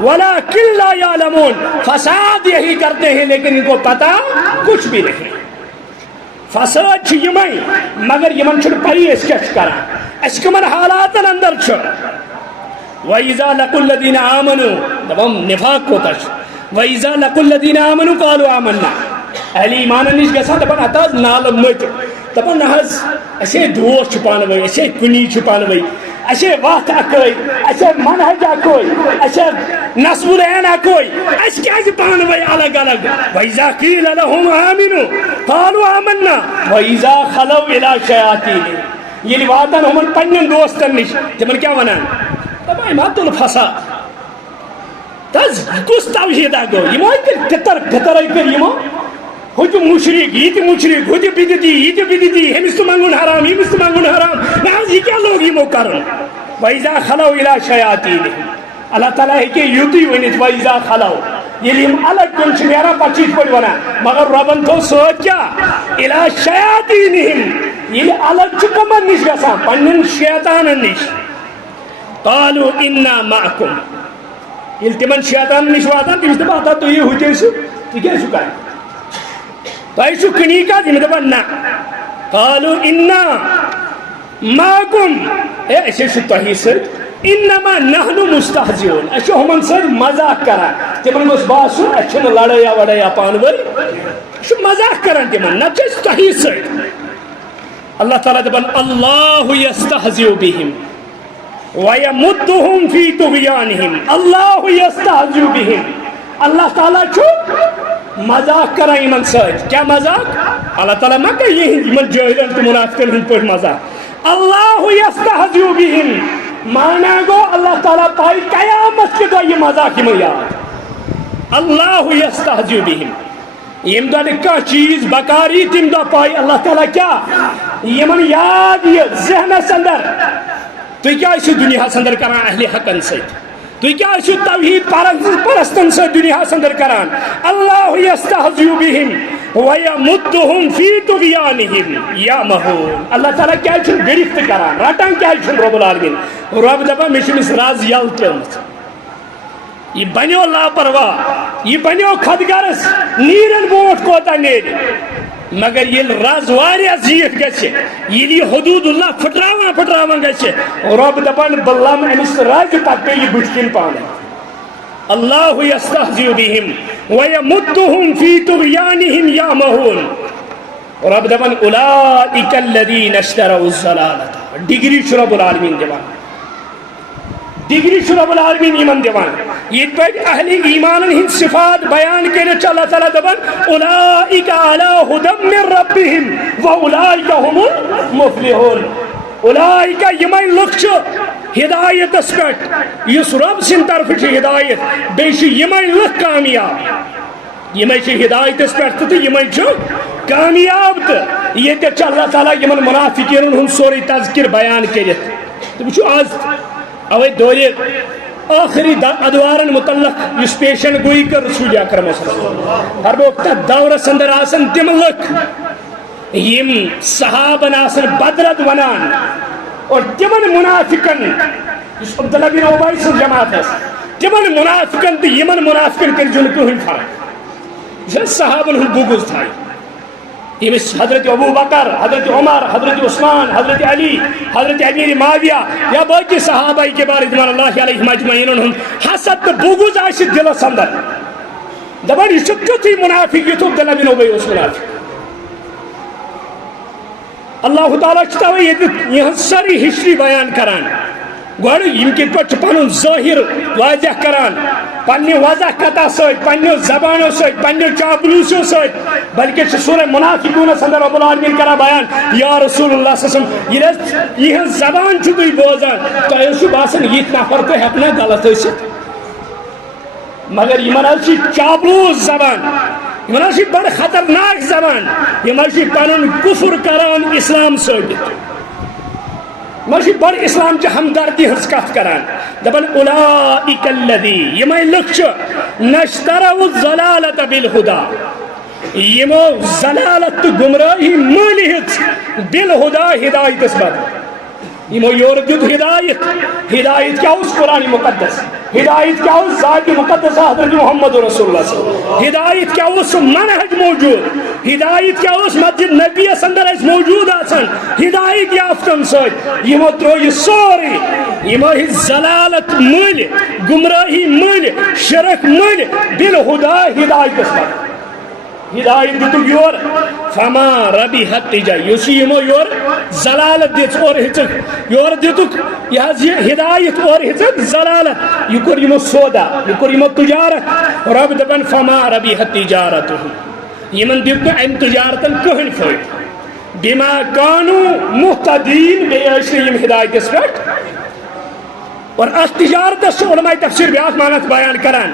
ولكن لا يعلمون فساد یہی کرتے ہیں لیکن ان کو پتہ کچھ بھی نہیں فساد چھ یمن مگر یمن چھ پریس کچھ کرا اس کمن حالات اندر چھ وَإِذَا لَقُوا الَّذِينَ آمَنُوا دبم نفاق کو تش وَإِذَا لَقُوا الَّذِينَ آمَنُوا قالوا آمَنَّا اہل ایمان نش گژھان دپان اتاز نال مت دپان نحظ اسے دوست چھپانے وی اسے کنی چھپانے وی اسے وقت اکوئی اسے منہج اکوئی اسے نصب العین اکوئی اس کیا پانے وی الگ الگ وَإِذَا قِيلَ لَهُمْ آمِنُوا قالوا آمَنَّا وَإِذَا خَلَوْا إِلَى شَيَاطِينِهِمْ یہ واتن ہمن پنن دوستن نش تمن کیا ونان دپان مات الفساد تز کس توحید گو یمو پتر یمو ہوتی مشرک یہ مشرک ہوتی بدتی یہ بدتی ہمس تو منگن حرام ہمس تو منگن حرام ناز یہ کیا لوگ یہ کرن وَإِذَا خَلَوْا إِلَى شَيَاطِينِهِمْ اللہ تعالیٰ ہے کہ یوتی ونت وَإِذَا خَلَوْا یہ ہم الگ کن چھمیرا پچیز پڑھ ونا مگر ربن تو سوچ کیا إِلَى شَيَاطِينِهِمْ یہ الگ چکمن نش گسا پنن شیطان نش قالوا إِنَّا مَعَكُمْ یہ تمن شیطان نش واتان تمس دپا تا تو یہ ہوتے سو تو کیا سو کریں تو ایسو کنی کا دی مدبا نا قالو انا ماکم ایسے سو تحیث سر انما نحنو مستحزیون ایسو ہمن سر مزاق کرا تیمن گوش باسو اچھن لڑیا وڑیا پانوری ایسو مزاق کرا تیمن نا چیز تحیث سر اللہ تعالیٰ دبن اللہ یستحزیو بهم ویمدهم فی طغیانهم اللہ یستحزیو بهم اللہ تعالیٰ چھو مذاق کرا ایمن ساتھ کیا مذاق اللہ تعالیٰ نہ کہ یہ ایمن جاہلن تو منافقن ہن پر مذاق اللہ یستہزئ بہم مانا گو اللہ تعالیٰ پائی قیامت کے دو یہ مذاق میں یاد اللہ یستہزئ بہم یم دو لکھا چیز بکاری تم دو پائی اللہ تعالیٰ کیا یمن یاد یہ ذہن سندر تو کیا اسی دنیا سندر کران اہل حقن سے تو کیا اسو توحید پرستن سے دنیا سندر کران اللہ یستہزئ بہم ویمدہم فی طغیانہم یعمہون اللہ تعالیٰ کیا چھن گرفت کران رٹان کیا چھن رب العالمین رب دپا مشمس راز یلتمت یہ بنیو لاپرواہ یہ بنیو خدگرس نیرن بوٹ کوتا نیر مگر یہ راز واریا زیف گچے یہ حدود اللہ پھٹراوان گچے رب دپان بلام امس راج تک پہ یہ بچکن پانے اللہ یستہزئ بہم ویمدہم فی طغیانہم یعمہون رب دپان اولئک الذین اشتروا الضلالۃ ڈگری چھ رب العالمین دیوان ڈگری چھ رب العالمین ایمان دیوان یہ پہ اہل ایمان ہن صفات بیان کرے اللہ تعالیٰ دپان اولئک علی ھدی من ربہم واولئک ھم المفلحون اولئک یمن لوگ چھ ہدایت اس پہ اس رب سن طرف چھ ہدایت بیش یمن لوگ کامیاب یمن چھ ہدایت اس پہ تو یمن چھ کامیاب تو یہ اللہ تعالیٰ یمن منافقین ہند سوری تذکر بیان کرت تو وچو آز اوے دورے آخری ادوارن متعلق اس پیشن گوئی کر رسول اکرم صلی اللہ علیہ وسلم ہر وقت دورس اندر آسن تم لک یم صحابن آسن بدرت ونان اور تمن منافقن اس عبداللہ بن عبی سے جماعت ہے تمن منافقن تو یمن منافقن کر جن کو ہن فرق یہ صحابن ہن بغض تھا یمس حضرت ابو بکر حضرت عمر حضرت عثمان حضرت علی حضرت امیر معاویہ یا باقی صحابہ کے بارے رضوان اللہ علیہم اجمعین ہن حسد تو بغض آس دلس اندر دپان یہ تھی منافق یہ تو عبداللہ بن عبی اس منافق اللہ تعالیٰ توے یہ ساری ہسٹری بیان کران گوڑ یم کت پہ پن ظاہر واضح کران پنہ وضح کتا ست پنہ زبانوں ست پنہ چاپلوسوں ست بلکہ سورہ منافقون اندر رب العالمین کران بیان یا رسول اللہ صلی اللہ علیہ وسلم یہ زبان چھ تھی بوزان تہ باسان یہ نفر تو ہیکنا غلط ٲسِتھ مگر یہ چاپلوس زبان یہ بڑ خطرناک زبان یہ پن کفر کران اسلام ثابت بڑ اسلام چ ہمدردی ہز کت کران دپان اولئک الذی یمے لکھ نشتروا الضلالۃ بالہدی یمو ضلالت گمراہی مٲلۍ ہیژ بالہدی ہدایتس بدل یمو یور دیت ہدایت ہدایت کیا اس قرآن مقدس ہدایت کیا اس ذات مقدس حضرت محمد رسول اللہ صلی اللہ علیہ وسلم ہدایت کیا اس منہج موجود ہدایت کیا اس مسجد نبی اندر اس موجود آسان ہدایت یافتن ست یمو ترو یہ سوری یمو ضلالت مل گمراہی مل شرک مل بالہدی ہدایت اس ہدایت دیتک یور فما ربحت تجارت اس یمو یور ضلالت دِژ اور ہیژک یور دیتک یہ ہدایت اور ہیژک ضلالت یہ کور یمو سودا یہ کور یمو تجارت رب دپان فما ربحت تجارت یمن دیت نہ امہ تجارتن کہن فائدہ بما کانوا مہتدین بیس یم ہدایتس پہ اور اس تجارت علماء تفسیر بیاکھ معنی بیان کران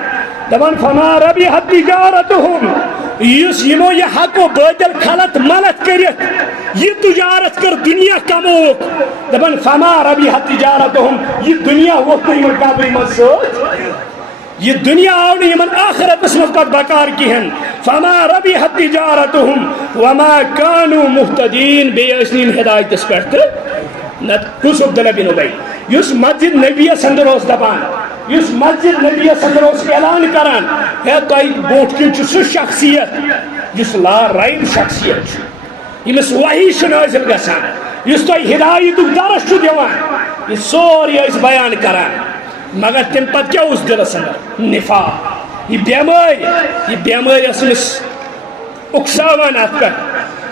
دپان فما ربحت تجارتهم اس یمو یہ حق و باطل خلط ملت کرت یہ تجارت کر دنیا کموک دپان فما ربحت تجارتهم یہ دنیا وقت یمن قبر مز یہ دنیا آو نہیں یمن آخرت اس وقت بکار کہن فما ربحت تجارتهم وما كانوا مهتدين بیسنین ہدایت اس پہ نت کس عبداللہ بن عبی یس مسجد نبی اندر اس دپان اس مسجد نبی اندر اس اعلان کران ہے تو بوٹ کن سہ شخصیت جس لا رائب شخصیت یمس وحی نازل گژھان اس تہ ہدایت درس دِوان یہ سوری اس بیان کران مگر تم پتہ کیا اس دلس اندر نفاق یہ بیماری اس اکساوان ات پہ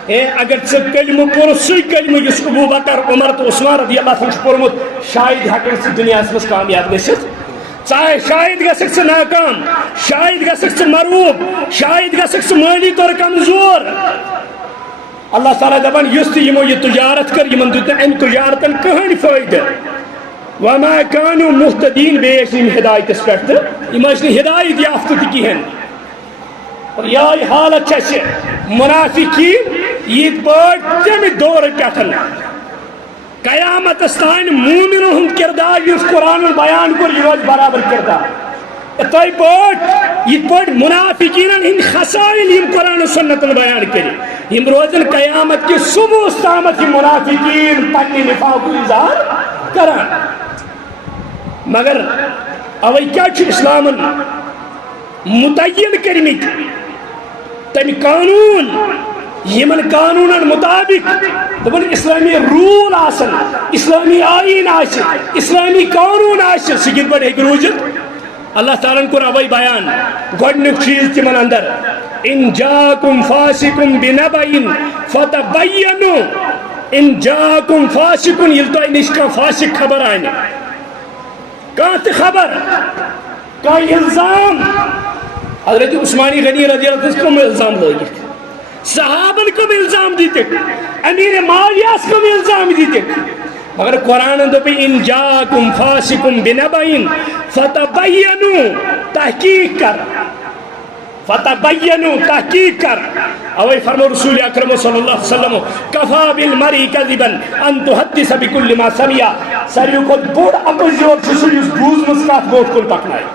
اگر ژٕ کلمہ پور سُے کلمہ یُس ابو بکر عمر تو عثمان رضی اللہ عنہ پورمت شاید ہیکن ژٕ دنیاہس منٛز کامیاب گژھِتھ چاہے شاید گژھکھ ژٕ ناکام شاید گژھکھ ژٕ مروب شاید گژھکھ ژٕ مٲلی طور کمزور اللہ تعالیٰ دپان یُس تہِ یمو یہ تجارت کر یمن دیت نہٕ امہِ تجارتن کٕہٕنۍ فٲیدٕ وما كانوا مهتدين بیٚیہِ ٲسۍ یِم ہدایتس پٮ۪ٹھ تہٕ یِم ٲسۍ نہٕ ہدایت یافتہٕ تہِ کِہیٖنۍ اور یہ حالت چھ منافقین یہ پٲٹھۍ تمہِ دورٕ پٮ۪ٹھ قیامت تان مومنن ہُنٛد کردار یُس قرآن بیان کوٚر یہِ روزِ برابر کردار یِتھَے پٲٹھۍ منافقینن ہٕنٛدۍ خصائل یِم قرآن سنتن بیان کٔرِتھ یِم روزن قیامت کِس صبحس تامتھ یِم منافقین پننہِ نفاقُک اظہار کران مگر اوے کیا چھُ اسلامن متعین کرمت تمہ قانون یمن قانونن مطابق دپن اسلامی رول آسن اسلامی آئین آس اسلامی قانون آس سہ کت پہ ہیکہ روزت اللہ تعالیٰ کور اوے بیان گۄڈنیُک چیز تمن اندر ان جاکم فاسقم بنبأ فتبینوا ان جاکم فاسقن یل تہ نش کانٛہہ فاسق خبر آنہ کانٛہہ تہ خبر کانٛہہ الزام حضرت عثمانی غنی رضی اللہ عنہ کم الزام لگت صحابن کم الزام دیتک امیر معاویہ کم الزام دیتک مگر قرآن دپ ان جاکم فاسقم بنبأ فتبینوا تحقیق کر فتبینوا تحقیق کر اوے فرمو رسول اکرم صلی اللہ علیہ وسلم کفا بالمرء کذبا ان تحدث بكل ما سمع ساروی کھۄتہٕ بوٚڑ اپوزیور چھُ سُہ یُس بوٗزمٕژ کتھ برونٛٹھ کُن پکنایہِ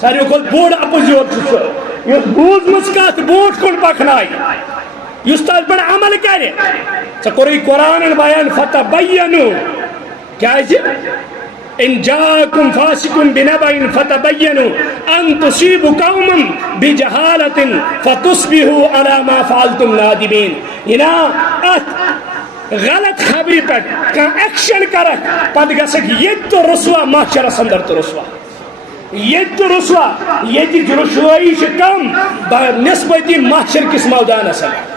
ساروی کھۄتہٕ بوٚڑ اپوزیور چھُ سُہ یُس بوٗزمٕژ کتھ برونٛٹھ کُن پکنایہِ یُس تتھ پٮ۪ٹھ عمل کرِ ژےٚ کوٚرُے قرآنن بیان فتبینوا کیازِ ان جاءكم فاسق بنبأ فتبينوا ان تصيبوا قوما بجهالة فتصبحوا على ما فعلتم نادمين غلط خبری پہ ایکشن کرک پتہ گژھک یہ تو رسوا محشرس اندر تو رسوا یہ تو رسوا یہ رسوائی کم نسبتی محشر کس میدانس اندر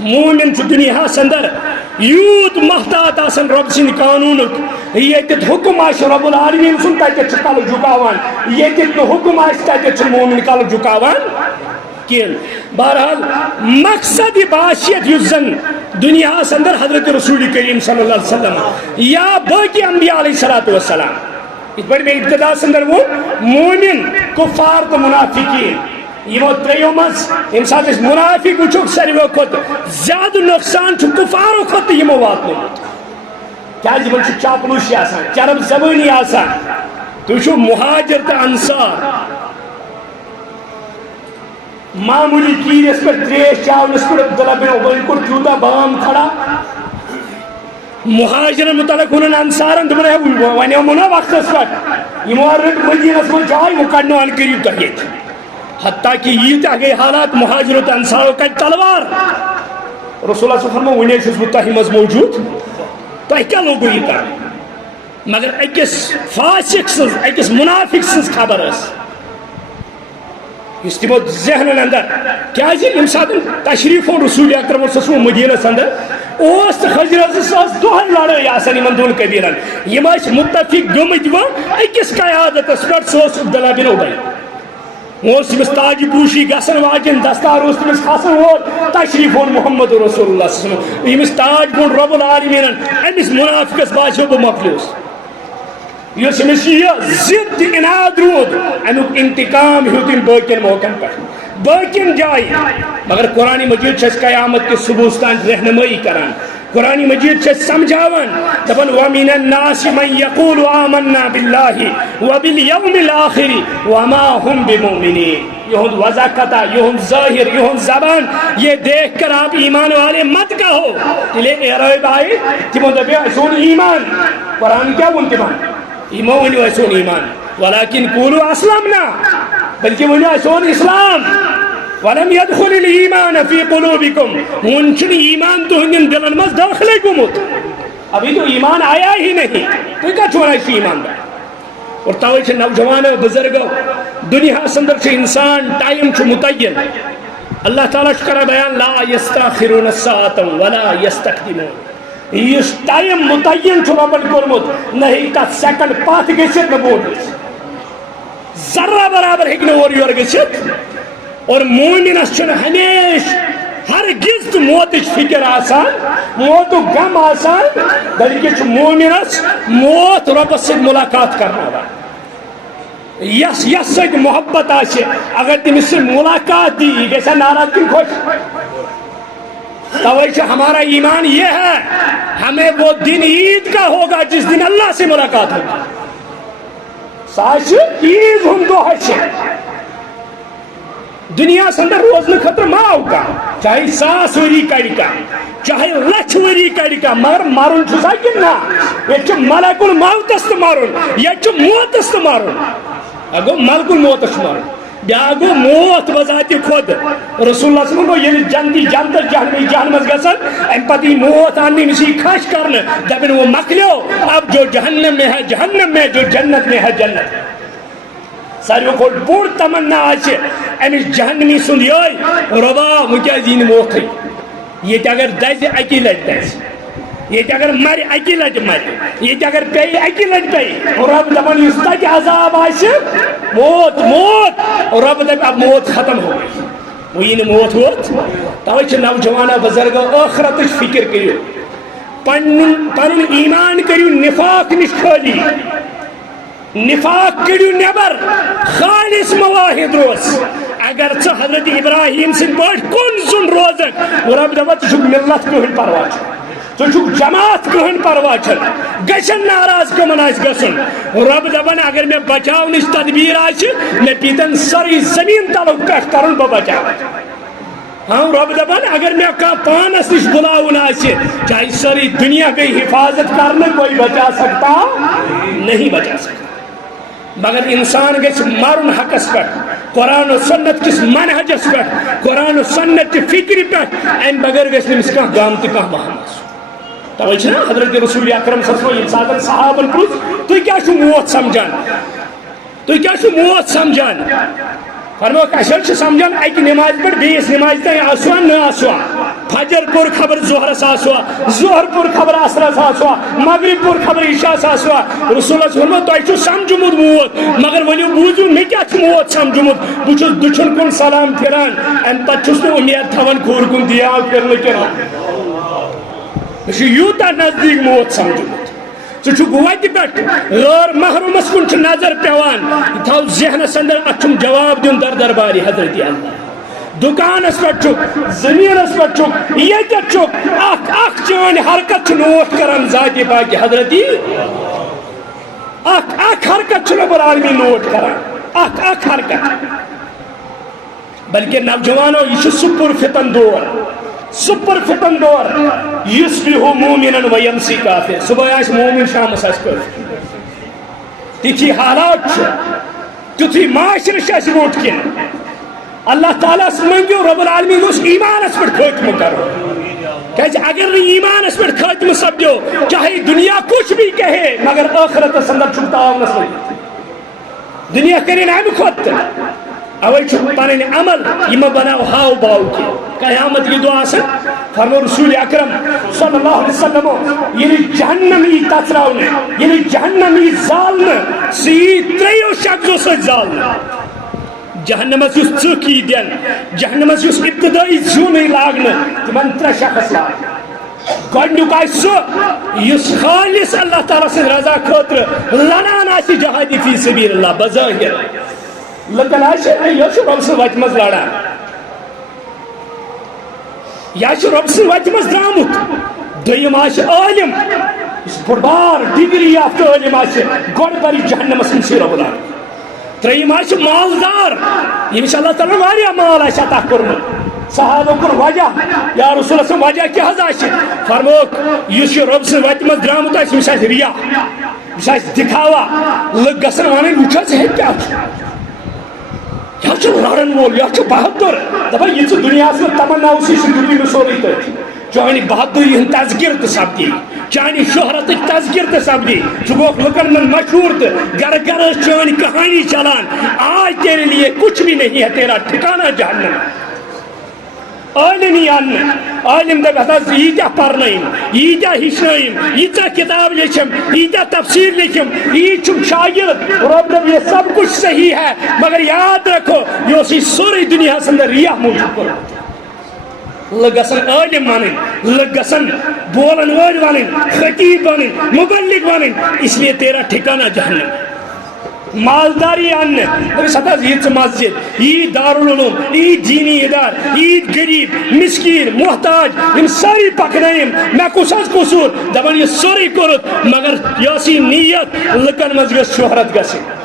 مومن دنیا اندر یوت محتاط آسان رب سند قانون یہ حکم آس رب العالمین سن تت کل جھکاوان یہ حکم آس تت مومن کل جھکاوان کین بہرحال مقصد باشیت یس زن دنیا اندر حضرت رسول کریم صلی اللہ علیہ وسلم یا باقی انبیاء علیہ السلام اس پر میں ابتدا اندر وہ مومن کفار تو منافقین یمو تریو مز یم سات منافق وچھو ساروی کھۄتہٕ زیادٕ نقصان چھُ کفارو کھۄتہٕ یمو واتنومُت کیازِ یمن چھُ چاپلوٗسی آسان چرب زبٲنی آسان تُہۍ چھِو مہاجر تہٕ انصار معمولی چیٖزس پٮ۪ٹھ تریش چاونس پٮ۪ٹھ دلبن وۄنۍ کوٚر تیوٗتاہ بام کھڑا مہاجرن متعلق ووٚنُن انصارن دوٚپُن ہے وۄنۍ نا وقتس پٮ۪ٹھ یمو رٔٹ مدیٖنس منٛز جاے وۄنۍ کڑنو ان کٔرِو تُہۍ ییٚتہِ حتیٰ کہ ییٖتیاہ گٔے حالات مہاجرو تہٕ انصارو کڑِ تلوار رسول اللہ فرمو وُنے چھُس بہٕ تۄہہِ منٛز موجوٗد تۄہہِ کیٛاہ لوٚگوٕ یہِ کرُن مگر أکِس فاسق سٕنٛز أکِس منافق سٕنٛز خبر ٲس یُس تِمو ذہنن اندر کیازِ ییٚمہِ ساتہٕ تشریٖف اوٚن رسول اکرم صلی اللہ علیہ وسلم مدیٖنس اندر اوس تہٕ حضرتس ٲس دۄہے لڑٲے آسان یِمن دۄن قبیٖلن یِم ٲسۍ مُتفِق گٔمٕتۍ وۄنۍ أکِس قیادتس پٮ۪ٹھ سُہ اوس عبداللہ بن ابی تمس تاج پوشی گھن واجن دستار اس تمس کھسان وول تشریف اون محمد رسول اللہ صلی اللہ علیہ وسلم یمس تاج بون رب العالمین امس منافقس باسیو بہ مکلیوس یس امس یہ ضد اناد رود امیک انتقام ہیو تم باقین موقعن پہ باقین جائیں مگر قرآن مجید قیامت کے صبح تان رہنمائی کران قرآن مجید سمجھاون دپن وَمِنَ النَّاسِ مَنْ يَقُولُ آمَنَّا بِاللَّهِ وَبِالْيَوْمِ الْآخِرِ وَمَا هُمْ بِمُؤْمِنِينَ یہند وضاقتہ یہند ظاہر یہند زبان یہ دیکھ کر آپ ایمان والے مت کہو تلے اعراب آئے تمو دپے اسون ایمان قرآن کیا ون تمن ایمو ونیو اسون ایمان ولیکن قولوا اسلمنا بلکہ ونیو اسون اسلام ولم يدخل الایمان فی قلوبکم منچن ایمان تو ہندن دلن مز داخلے گمت ابھی تو ایمان آیا ہی نہیں تو کیا چھوڑا اس ایمان دا اور توے چھ نوجوان بزرگ دنیا اندر چھ انسان ٹائم چھ متعین اللہ تعالی شکر بیان لا یستاخرون الساعه ولا یستقدمون یہ ٹائم متعین چھ ربن کورمت نہیں تا سیکنڈ پاتھ گژھت نہ بوٹ ذرہ برابر ہیکن اور یور گژھت اور مومنس چھن ہمیش ہرگز موتچ فکر آسان موت غم آسان بلکہ چھ مومنس موت رب سے ملاقات کرنا یس یس سے محبت آسے اگر تمس سے ملاقات دی گیسا ناراض کن خوش توے چھ ہمارا ایمان یہ ہے ہمیں وہ دن عید کا ہوگا جس دن اللہ سے ملاقات ہوگی ساش عید ہم دو ہے دنیا اندر روزن خطر ماو کا چاہے 100 وری کڑ کا چاہے 1,00,000 وری کڑ کا مگر مارن چھسا کنا یہ ملک الموت است مارن یہ موت است مارن اگو ملک الموت است مارن بیا گو موت بذات خود رسول اللہ صلی اللہ علیہ وسلم یہ جنتی جنت جہنمس گسن ام پتی موت آنی مسی خاش کرن دبن وہ مکلیو اب جو جہنم میں ہے جہنم میں جو جنت میں ہے جنت ساروی کھوت بوڑ تمنا آچے امس جہنمی سن یہ ربا ونکس دین موت یہ اگر دز اکی لٹ دز یہ اگر مر اکی لٹ مر یہ اگر پی اکی لٹ پی رب دپن اس تک عذاب آچے موت موت رب دپ اب موت ختم ہو گئی وہ یہ موت ہوت توے چھ نوجوانہ بزرگ آخرت فکر کریو پن ایمان کریو نفاق نش خالی نفاق کڑیو نبر خالص مواحد روز اگر ژٕ حضرت ابراہیم سٕنٛدۍ پٲٹھۍ کُن زوٚن روزکھ رب دپان ژٕ چھُکھ ملت کٕہٕنۍ پرواہ چھُنہٕ ژٕ چھُکھ جماعت کٕہٕنۍ پرواہ چھنہٕ گژھن ناراض کٕمن آسہِ گژھُن رب دپان اگر مےٚ بچاونٕچ تدبیٖر آسہِ مےٚ پیٖتن سٲرٕے زٔمیٖن تلو پٮ۪ٹھ کرُن بہٕ بچاوٕ ہاں رب دپان اگر میں کانٛہہ پانس نش بلاؤن آسہِ چاہے ساری دنیا گئی حفاظت کرنے کوئی بچا سکتا نہیں بچا سکتا مگر انسان گژھِ مرن حقس پہ قرآن و سنت کس منہجس پہ قرآن و سنت چہ فکر پہ ام بغیر گژھِ نٔمِس کانٛہہ غم تہ کانٛہہ بہم آسُن توے چھُنہ حضرت رسول اکرم صلی اللہ علیہ وسلم ییٚمہِ ساتہٕ صحابن پرُژھ تُہۍ کیٛاہ چھُو موت سمجھان تُہۍ کیٛاہ چھُو موت سمجھان فرموکھ أسۍ حظ چھِ سمجھان اکہِ نمازِ پٮ۪ٹھ بیٚیِس نمازِ تانۍ آسوا نہ آسوا فجر پوٚر خبر ظہرس آسوا ظہر پوٚر خبر عصرس آسوا مغرب پوٚر خبر عشاہس آسوا رسولس ووٚنمُت تۄہہِ چھُو سمجھمُت موت مگر ؤنِو بوٗزِو مےٚ کیٛاہ چھُ موت سمجھمُت بہٕ چھُس دٔچھُن کُن سلام پھِران امہِ پتہٕ چھُس نہٕ اُمید تھاوان کھوٚر کُن دیاو پھِرنہٕ کِنہٕ مےٚ چھُ یوٗتاہ نزدیٖک موت سمجھمُت ژٕ چھُکھ وتہِ پٮ۪ٹھ غٲر محرومس کُن چھِ نظر پیوان یہِ تھاو ذہنس اندر اتھ چھُم جواب دیُن در دربارِ حضرت اللہ دکانس پٮ۪ٹھ چھُکھ زٔمیٖنس پٮ۪ٹھ چھُکھ ییٚتٮ۪تھ چھُکھ اکھ چٲنۍ حرکت چھُ نوٹ کران ذاتِ پاکہِ حضرتی اکھ حرکت چھُ رب العالمین نوٹ کران اکھ حرکت بلکہ نوجوانو یہ چھُ سُہ پُرفتن دور سُہ پُرفتن دور یُصبِحُ مومِنًا ویمسی کافر صبح آسہِ مومن شامس آسہِ کٲفر تِتھی حالات چھِ تیُتھُے معاشرٕ چھُ اَسہِ برونٛٹھ کِنۍ اللہ تعالیٰ منگیو رب العالمین اس ایمانس پہ خاتمہ کرو کیازِ اگر نہ ایمانس پہ خاتمہ سپدو چاہے دنیا کچھ بھی کہے مگر آخرتس اندر چھُ تعاونس لگِتھ دنیا کرن امہِ کھۄتہٕ اوے چھُ پنٕنۍ عمل یِمو بناو ہاو باو کہِ قیامت یہِ دۄہ آسان فرمو رسول اکرم صلی اللہ علیہ وسلم ییٚلہِ جہنم یی تژراونہٕ ییٚلہِ جہنم یی زالنہٕ سُہ یی ترٛیٚیو شخصو سۭتۍ زالنہٕ جہنمس یُس ژٕکھ یی دِنہٕ جہنمس یُس ابتدٲئی زیُن یی لاگنہٕ تِمن ترٛےٚ شخص لاگنہٕ گۄڈنیُک آسہِ سُہ یُس خالص اللہ تعالیٰ سٕنٛدِ رضا خٲطرٕ لڑان آسہِ جہادِ فی سبیل اللہ بظٲہر لُکن آسہِ یہِ چھُ رۄبہٕ سٕنٛزِ وتہِ منٛز لڑان یا چھُ رۄبہٕ سٕنٛزِ وتہِ منٛز درٛامُت دوٚیِم آسہِ عٲلِم یُس بوٚڑ بار ڈگری یافتہٕ عٲلِم آسہِ گۄڈٕ بَرِ جہنمس منٛز چھُ رۄب العالمین ترٛیٚیِم آسہِ مالدار ییٚمِس اللہ تعالیٰ واریاہ مال آسہِ عطا کوٚرمُت صحابو کوٚر وجہ یا رسول صٲب وجہ کیٛاہ حظ آسہِ فرموکھ یُس یہِ رۄبہٕ سٕنٛزِ وتہِ منٛز درٛامُت آسہِ ییٚمِس آسہِ ریا ییٚمِس آسہِ دِکھاوا لُکھ گژھن وَنٕنۍ وٕچھ حظ ہے کیٛاہ چھُ یہِ حظ چھُ لڑن وول یہِ حظ چھُ بہادُر دپان یہِ ژٕ دُنیاہس منٛز تمنا اوسُے سُہ دیُتُے مےٚ سورُے تٔتھۍ چانہِ بہادری ہُنٛد تذکر تہِ سپدی چانہِ شہرتٕچ تذکر تہِ سپدی ژٕ گوکھ لُکن منٛز مشہوٗر تہٕ گرٕ گرٕ ٲس چٲنۍ کہانی چلان آج تیرے لیے کچھ بھی نہیں ہے تیرا ٹھکانہ جہنم عٲلِم یی اننہٕ عٲلِم دپہِ حظ ییٖتیاہ پرنٲیِم ییٖتیاہ ہیٚچھنٲیِم ییٖژاہ کِتاب لیٚچھِم ییٖتیاہ تفسیٖر لیٚچھِم یی چھُم شاگرد رۄب دپ یہ سب کچھ صحیح ہے مگر یاد رکھو یہ اوس یہِ سورُے دُنیاہس اندر ریا موٗجوٗب کوٚرمُت لُکھ گژھن عٲلِم وَنٕنۍ لُکھ گژھن بولن وٲلۍ وَنٕنۍ خطیٖب وَنٕنۍ مُبلِغ وَنٕنۍ اس لیے تیرا ٹھِکانہ جہنم مالداری اننہٕ دپیس ہتا حظ یہِ ژٕ مسجد یی دارالعلوم یی دینی ادارٕ یی غریٖب مسکیٖن محتاج یِم سٲری پکنٲیِم مےٚ کُس حظ قصوٗر دپان یہِ سورُے کوٚرُتھ مگر یہِ ٲس یہِ نیت لُکن منٛز گٔژھ شہرت گژھٕنۍ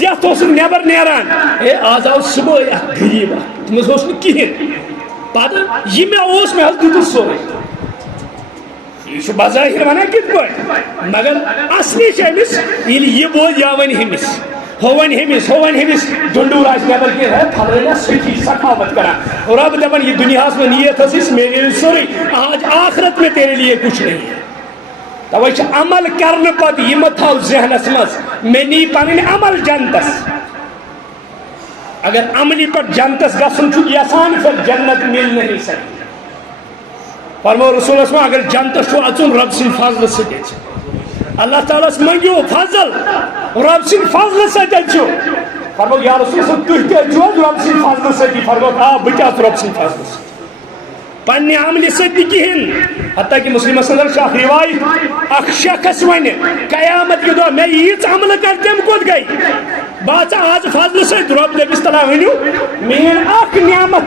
دٮ۪تھ اوسُکھ نٮ۪بر نیران ہے آز آو صبحٲے اکھ غریٖب اکھ تٔمِس اوس نہٕ کِہیٖنۍ پتہٕ یہِ مےٚ اوس مےٚ حظ دیُتُس سورُے یہ چھُ بظٲہر ونان کِتھ پٲٹھۍ مگر اصلی چھِ أمِس ییٚلہِ یہِ بوزِ یا وَنہِ ہُمِس ہُہ وَنہِ ہُمِس ڈُنڈوٗر آسہِ نٮ۪بر کینٛہہ ہے پھلٲنۍ آسہِ سُچی سخاوت کران رب دپان یہِ دُنیاہس منٛز نیت ٲسٕس مےٚ دِیِو سورُے آج آخرت میں تیرے لیے کچھ نہیں ہے توے چھُ عمل کرنہٕ پتہٕ یہِ مہ تھاو ذہنس منٛز مےٚ نی پنٕنۍ عمل جنتس اگر عملی پٮ۪ٹھ جنتس گژھُن چھُکھ یژھان پھر جنت مل نہیں سکتی فرمو رسولس وۄنۍ اگر جنتس چھُ اژُن رب سٕنٛدِ فضلہٕ سۭتۍ اژِ اللہ تعالیٰ ہس منگیو فضل رب سٕنٛدِ فضلہٕ سۭتۍ أژِو فرمو یا رسول صٲب تُہۍ تہِ أژِو حظ رب سٕنٛدِ فضلہٕ سۭتی فرموکھ آ بہٕ تہِ اژٕ رب سٕنٛدِ فضلہٕ سۭتۍ پننہِ عملہِ سۭتۍ تہِ کِہیٖنۍ حتیٰ کہ مسلمس اندر چھِ اکھ روایت اکھ شخص ونہِ قیامت کہِ دۄہ مےٚ ییٖژ عملہٕ کر تمہِ کھۄتہٕ گٔے بات آج فضل سے رب دبس تلا ونیو مین اخ نعمت